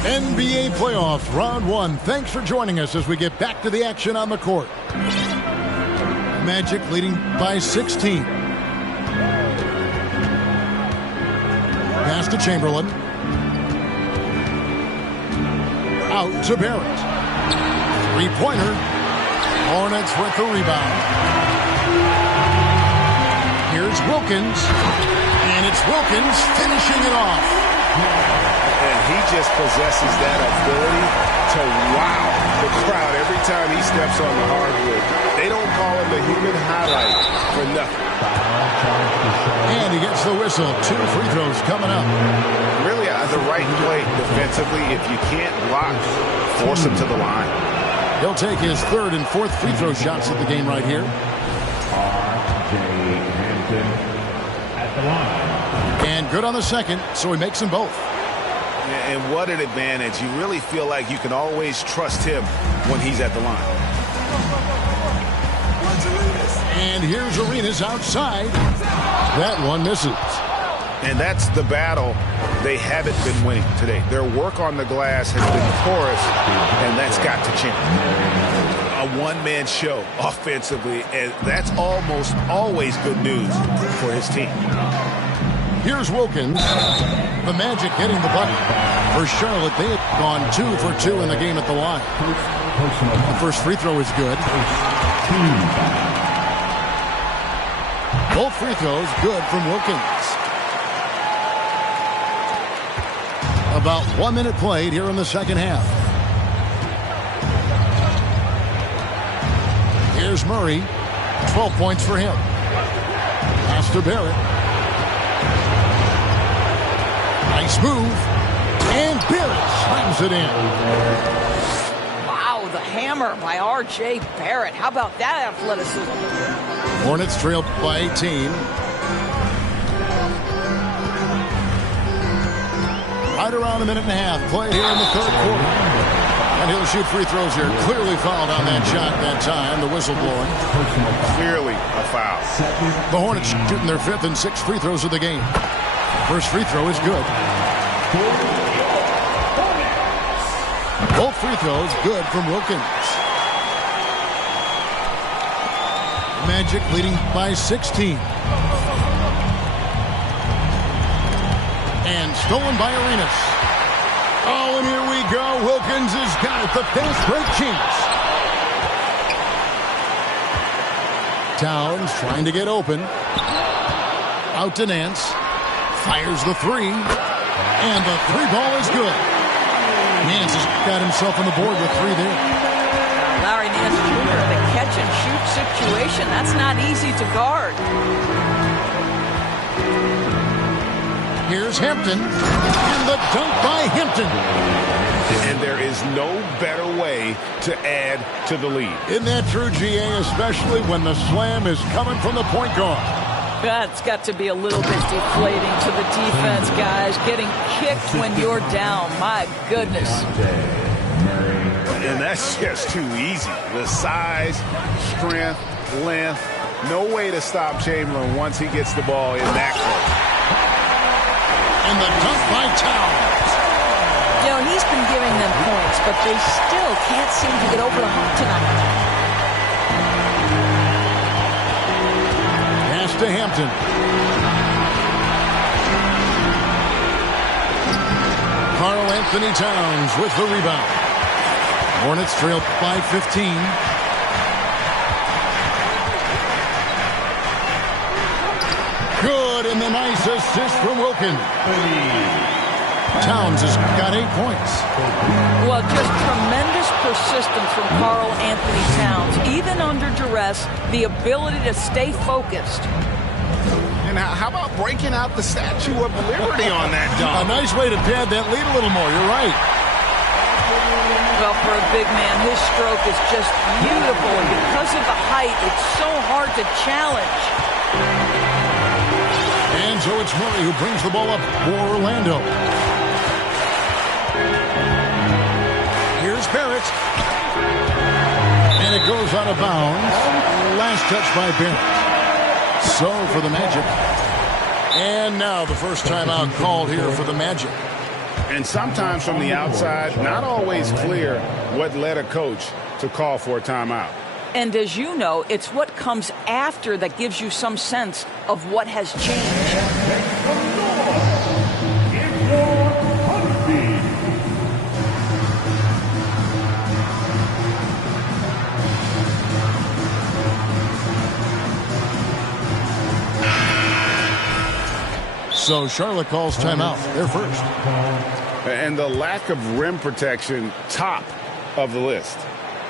NBA Playoff Round 1. Thanks for joining us as we get back to the action on the court. Magic leading by 16. Pass to Chamberlain. Out to Barrett. Three-pointer. Hornets with the rebound. Here's Wilkins. And it's Wilkins finishing it off. And he just possesses that ability to wow the crowd every time he steps on the hardwood. They don't call him the human highlight for nothing. And he gets the whistle. 2 free throws coming up. Really the right play defensively. If you can't block, force him to the line. He'll take his 3rd and 4th free throw shots of the game right here. R.J. Hampton at the line. And good on the 2nd, so he makes them both. And what an advantage. You really feel like you can always trust him when he's at the line. And here's Arenas outside. That one misses. And that's the battle they haven't been winning today. Their work on the glass has been porous, and that's got to change. A one-man show offensively, and that's almost always good news for his team. Here's Wilkins. The Magic getting the bucket. For Charlotte, they had gone 2 for 2 in the game at the line. The first free throw is good. Both free throws good from Wilkins. About 1 minute played here in the second half. Here's Murray. 12 points for him. Pass to Barrett. Nice move. And Barrett slams it in. Wow, the hammer by R.J. Barrett. How about that athleticism? Hornets trail by 18. Right around a minute and a half played here in the 3rd quarter. And he'll shoot free throws here. Clearly fouled on that shot that time. The whistle blowing. Clearly a foul. The Hornets shooting their 5th and 6th free throws of the game. First free throw is good. Both free throws good from Wilkins. Magic leading by 16. And stolen by Arenas. Oh, and here we go. Wilkins has got it. The fast break chance. Towns trying to get open. Out to Nance. Fires the 3. And the 3 ball is good. Nance has got himself on the board with 3 there. Larry Nance Jr., the catch-and-shoot situation. That's not easy to guard. Here's Hampton. And the dunk by Hampton. And there is no better way to add to the lead. Isn't that true, GA? Especially when the slam is coming from the point guard. That's got to be a little bit deflating to the defense, guys. Getting kicked when you're down. My goodness. And that's just too easy. The size, strength, length. No way to stop Chamberlain once he gets the ball in that close. And the dunk by Towns. You know, he's been giving them points, but they still can't seem to get over the hump tonight. Pass to Hampton. Karl Anthony Towns with the rebound. Hornets trail by 15. Good, and the nice assist from Wilkins. Towns has got 8 points. Well, just tremendous persistence from Karl Anthony Towns. Even under duress, the ability to stay focused. And how about breaking out the Statue of Liberty on that dunk? A nice way to pad that lead a little more. You're right. Well, for a big man, his stroke is just beautiful. And because of the height, it's so hard to challenge. And so it's Murray who brings the ball up for Orlando. Here's Barrett. And it goes out of bounds. Last touch by Barrett. So for the Magic. And now the first timeout called here for the Magic. And sometimes from the outside, not always clear what led a coach to call for a timeout. And as you know, it's what comes after that gives you some sense of what has changed. So Charlotte calls timeout. They're first. And the lack of rim protection, top of the list.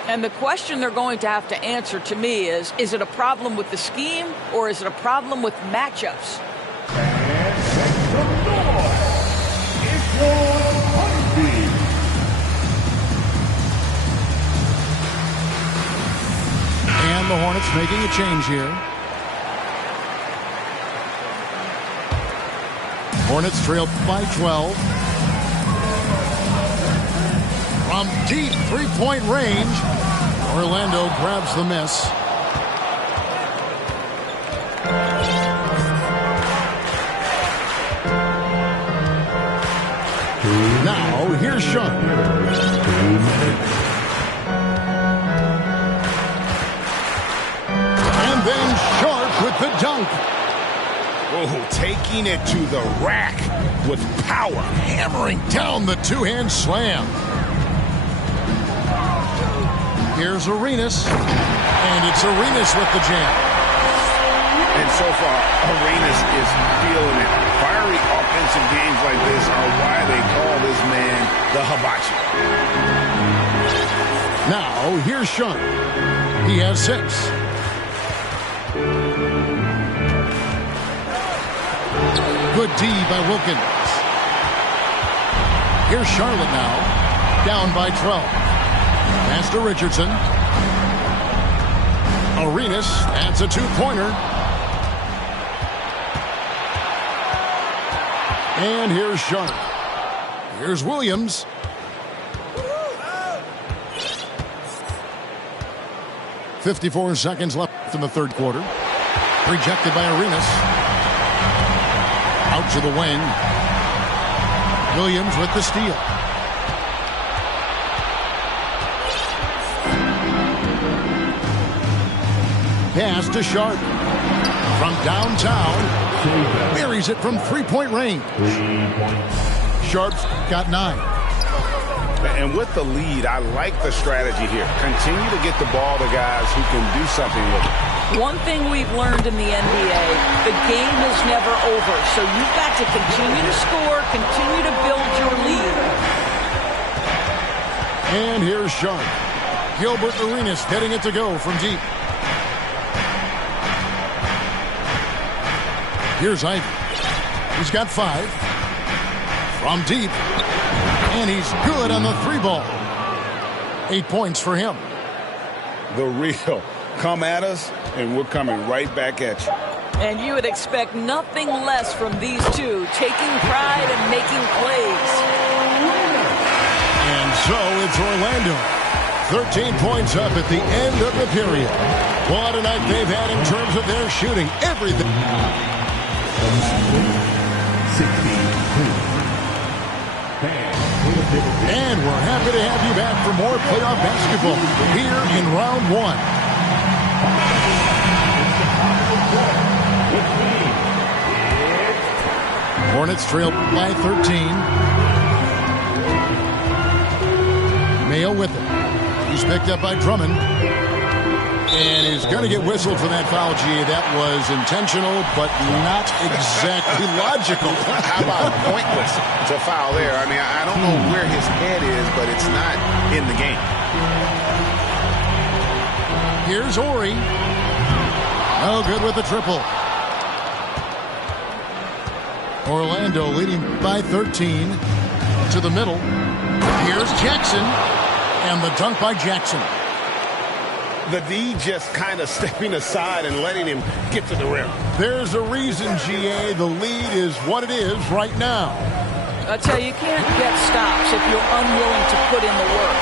And the question they're going to have to answer to me is it a problem with the scheme or is it a problem with matchups? And the Hornets making a change here. Hornets trail by 12. From deep three-point range, Orlando grabs the miss. Now, here's Sharp. And then Sharp with the dunk. Oh, taking it to the rack with power. Hammering down the two-hand slam. Here's Arenas. And it's Arenas with the jam. And so far, Arenas is feeling it. Fiery offensive games like this are why they call this man the hibachi. Now, here's Sean. He has 6. Good D by Wilkins. Here's Charlotte now, down by 12. Pass to Richardson. Arenas adds a 2-pointer. And here's Sharp. Here's Williams. .54 seconds left in the third quarter. Rejected by Arenas. Out to the wing. Williams with the steal. Pass to Sharp. From downtown. Buries it from three-point range. Sharp's got 9. And with the lead, I like the strategy here. Continue to get the ball to guys who can do something with it. One thing we've learned in the NBA, the game is never over. So you've got to continue to score, continue to build your lead. And here's Sharp. Gilbert Arenas getting it to go from deep. Here's Ivy. He's got 5. From deep. And he's good on the 3-ball. 8 points for him. The real. Come at us, and we're coming right back at you. And you would expect nothing less from these two, taking pride and making plays. And so it's Orlando. 13 points up at the end of the period. What a night they've had in terms of their shooting. Everything. 62. And we're happy to have you back for more playoff basketball here in round 1. Hornets trail by 13. Mayo with it. He's picked up by Drummond. And is going to get whistled for that foul, G. That was intentional, but not exactly logical. How about pointless? It's a foul there. I mean, I don't know where his head is, but it's not in the game. Here's Ori. No good with the triple. Orlando leading by 13 to the middle. Here's Jackson. And the dunk by Jackson. The D just kind of stepping aside and letting him get to the rim. There's a reason, GA. The lead is what it is right now. I tell you, you can't get stops if you're unwilling to put in the work.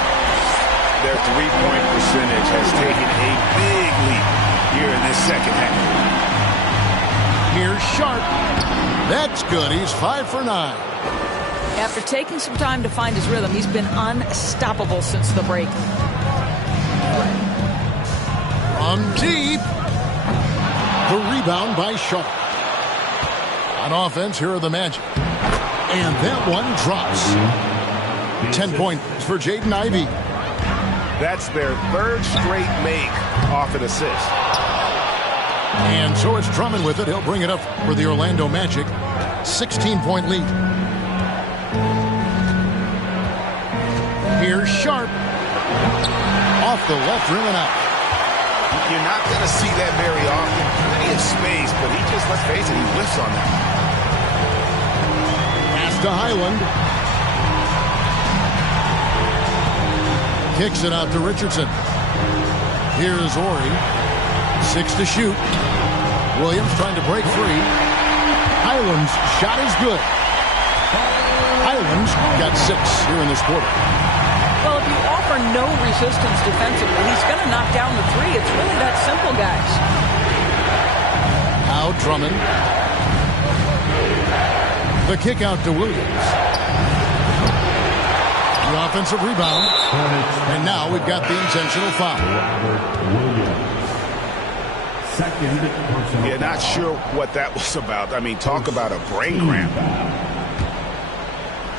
Their three-point percentage has taken a big leap here in this second half. Here's Sharp. That's good. He's 5 for 9. After taking some time to find his rhythm, he's been unstoppable since the break. From deep. The rebound by Sharp. On offense, here are the Magic. And that one drops. 10 points for Jaden Ivey. That's their third straight make off an assist. And so it's Drummond with it. He'll bring it up for the Orlando Magic. 16-point lead. Here's Sharp. Off the left rim and out. You're not going to see that very often. Plenty of space, but he just, let's face it, he whiffs on that. Pass to Highland. Kicks it out to Richardson. Here's Ori. 6 to shoot. Williams trying to break free. Highland's shot is good. Highland's got 6 here in this quarter. Well, if you offer no resistance defensively, he's going to knock down the 3. It's really that simple, guys. Now Drummond. The kick out to Williams. The offensive rebound. And now we've got the intentional foul. Yeah, not sure what that was about. I mean, talk about a brain cramp.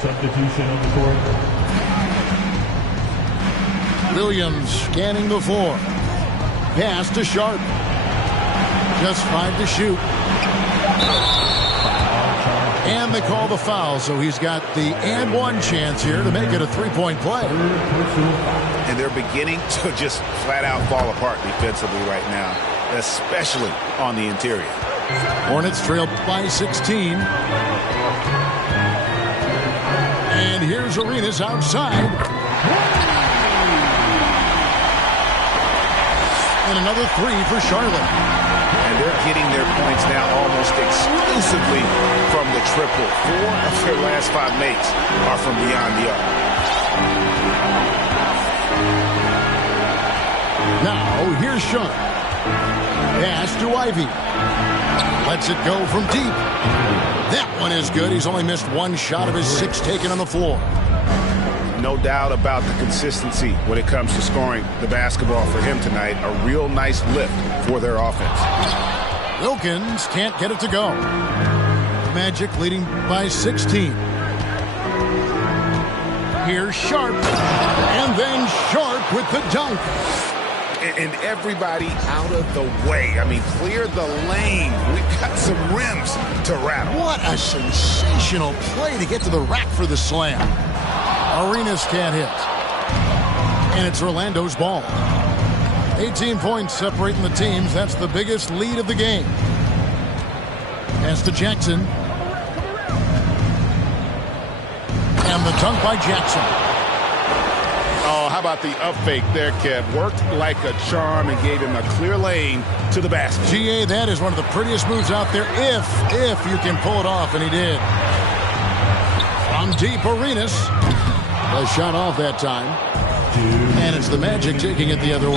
Substitution on the court. Williams scanning the floor. Pass to Sharp. Just 5 to shoot. And they call the foul, so he's got the and one chance here to make it a 3-point play. And they're beginning to just flat out fall apart defensively right now, especially on the interior. Hornets trail by 16. And here's Arenas outside. And another 3 for Charlotte. And they're getting their points now almost exclusively from the triple. 4 of their last 5 makes are from beyond the arc. Now, here's Sean. Pass to Ivy. Lets it go from deep. That one is good. He's only missed 1 shot of his 6 taken on the floor. No doubt about the consistency when it comes to scoring the basketball for him tonight. A real nice lift for their offense. Wilkins can't get it to go. Magic leading by 16. Here's Sharp. And then Sharp with the dunk. And everybody out of the way. I mean, clear the lane. We've got some rims to rattle. What a sensational play to get to the rack for the slam. Arenas can't hit. And it's Orlando's ball. 18 points separating the teams. That's the biggest lead of the game. Pass to Jackson. And the dunk by Jackson. Oh, how about the up fake there, Kev? Worked like a charm and gave him a clear lane to the basket. GA, that is one of the prettiest moves out there if you can pull it off, and he did. From deep, Arenas. A shot off that time. And it's the Magic taking it the other way.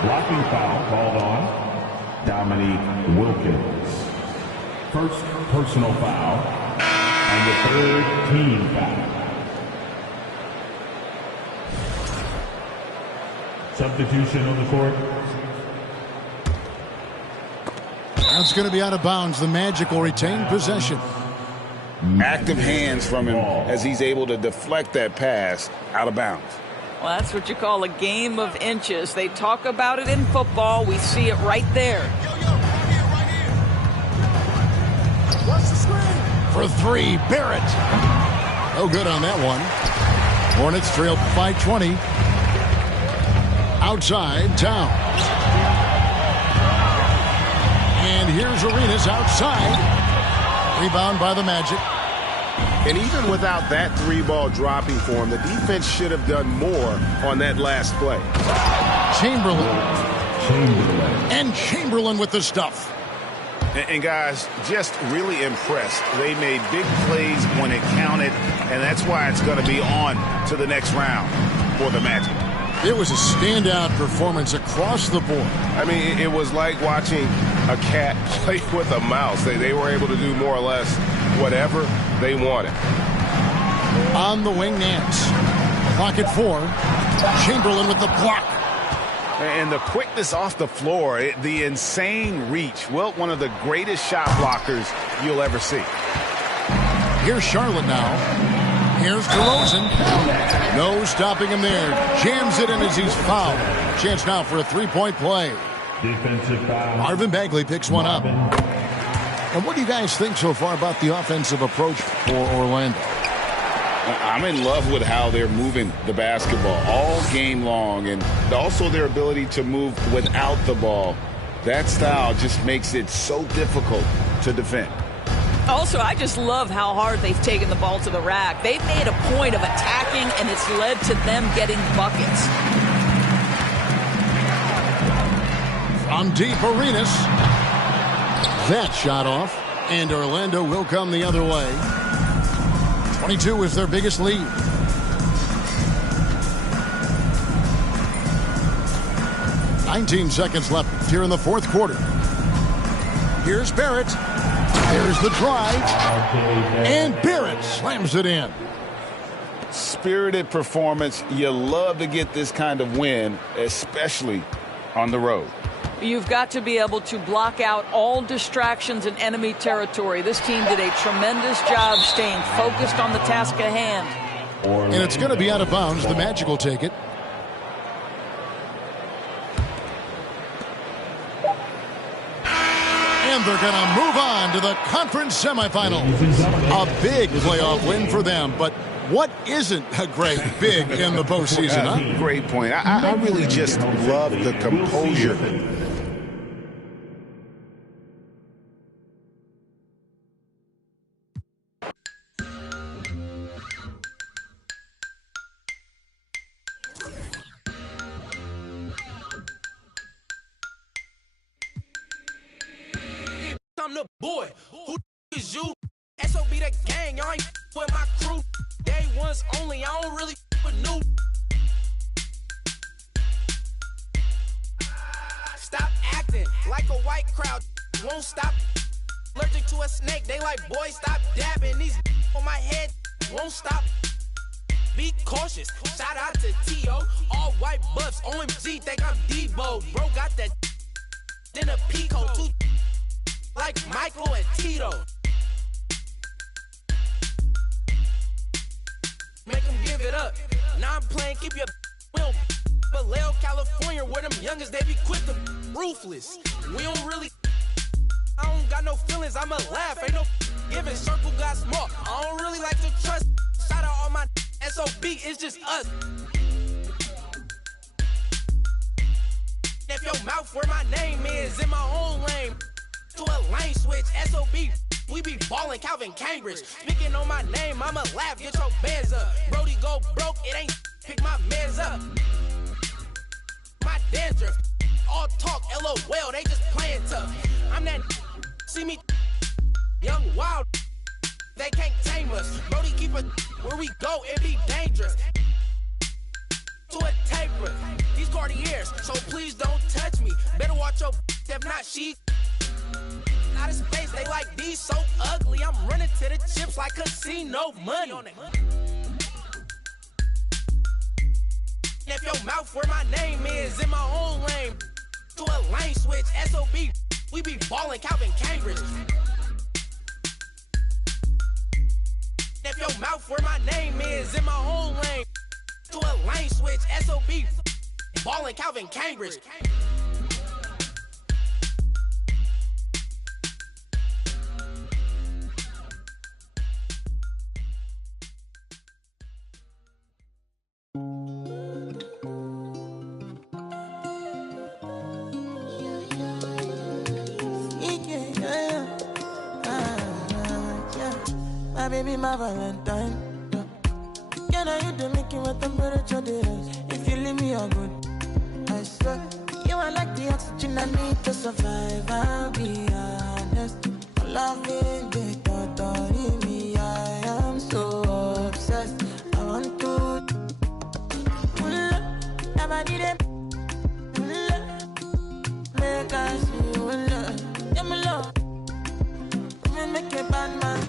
Blocking foul called on Dominique Wilkins. First personal foul and the 3rd team foul. Substitution on the court. That's going to be out of bounds. The Magic will retain possession. Active hands from him as he's able to deflect that pass out of bounds. Well, that's what you call a game of inches. They talk about it in football. We see it right there. For 3, Barrett. No good on that one. Hornets trail by 20. Outside, Towns. And here's Arenas outside. Rebound by the Magic. And even without that 3-ball dropping for him, the defense should have done more on that last play. Chamberlain. And Chamberlain with the stuff. And guys, just really impressed. They made big plays when it counted, and that's why it's going to be on to the next round for the Magic. It was a standout performance across the board. I mean, it was like watching a cat play with a mouse. They were able to do more or less whatever they wanted. On the wing, Nance. Clock at 4. Chamberlain with the block. And the quickness off the floor, the insane reach. Wilt, one of the greatest shot blockers you'll ever see. Here's Charlotte now. Here's DeRozan. No stopping him there. Jams it in as he's fouled. Chance now for a 3-point play. Defensive foul. Marvin Bagley picks one up. And what do you guys think so far about the offensive approach for Orlando? I'm in love with how they're moving the basketball all game long, and also their ability to move without the ball. That style just makes it so difficult to defend. Also, I just love how hard they've taken the ball to the rack. They've made a point of attacking, and it's led to them getting buckets. From deep, Arenas. That shot off, and Orlando will come the other way. 22 is their biggest lead. $19 seconds left here in the fourth quarter. Here's Barrett. There's the drive. And Barrett slams it in. Spirited performance. You love to get this kind of win, especially on the road. You've got to be able to block out all distractions in enemy territory. This team did a tremendous job staying focused on the task at hand. And it's going to be out of bounds. The Magic will take it. And they're going to move on to the conference semifinals. A big playoff win for them, but what isn't a great big in the postseason, huh? Great point. I really just love the composure. I'm the boy. Who is you? SOB the gang. Y'all ain't with my crew. Day ones only. I don't really with new. Stop acting like a white crowd. Won't stop. Allergic to a snake. They like, boy, stop dabbing. These on my head won't stop. Be cautious. Shout out to T.O. All white buffs. OMG, think I'm Debo. Bro got that then a Pico. Two like Michael and Tito. Make them give it up. Now I'm playing, keep your will. Vallejo, California, where them youngest, they be quick to ruthless. We don't really, I don't got no feelings, I'ma laugh. Ain't no giving, circle got small. I don't really like to trust. Shout out all my SOB, it's just us. If your mouth where my name is, in my own lane. To a lane switch, SOB, we be ballin' Calvin Cambridge. Speaking on my name, I'ma laugh, get your bands up. Brody go broke, it ain't pick my mans up. My dandruff, all talk, LOL, they just playin' tough. I'm that, see me, young wild, they can't tame us. Brody keep it, where we go, it be dangerous. To a taper, these Cartiers, so please don't touch me. Better watch your, if not she. Out of space, they like these so ugly. I'm running to the chips like casino money. If your mouth where my name is, in my own lane. To a lane switch, SOB, we be ballin' Calvin Cambridge. If your mouth where my name is, in my own lane. To a lane switch, SOB, ballin' Calvin Cambridge. My baby, my Valentine. Can I you to make you what temperature it is? If you leave me a good, I swear. You are like the oxygen I need to survive. I'll be honest. Loving the thought of me, I am so obsessed. I want to never did it. Make us see you love. Yeah, my love. Make a bad man.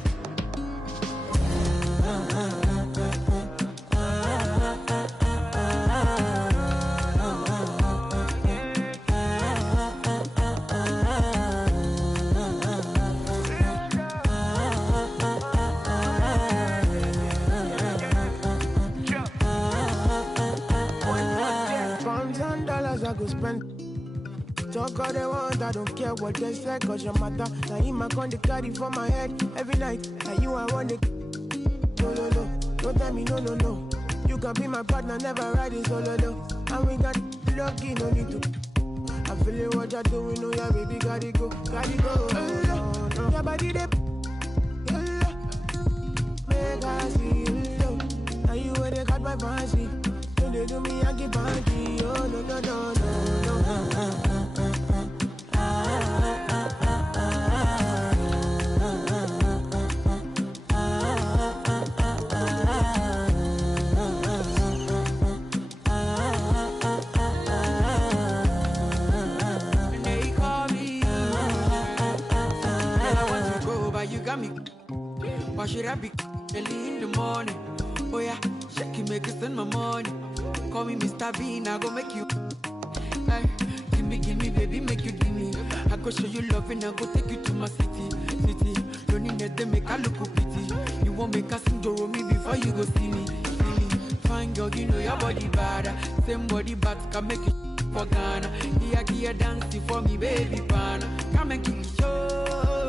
Talk all they want, I don't care what they say, cause your matter. Now him I con the carry for my head every night. Now you I want it. No, no, no, don't tell me no, no, no. You can be my partner, never riding solo, no. And we got lucky, no need to. I'm feeling what you're doing, oh yeah, baby, gotta go, gotta go. No. Your body, they make I see you. Now you where they got my fancy. Don't they do me, I get banky. Oh, no, no, no, no, no. Why should I be early in the morning? Oh yeah, shake it, make it send my money. Call me Mr. Bean, I go make you. Hey, give me, baby, make you give me. I go show you love and I go take you to my city. Don't need that, make I look pity. You won't make us sing me before you go see me. Fine girl, you know your body bad. Same body but can make you for Ghana. Here, dancing for me, baby, pana. Come and give me show.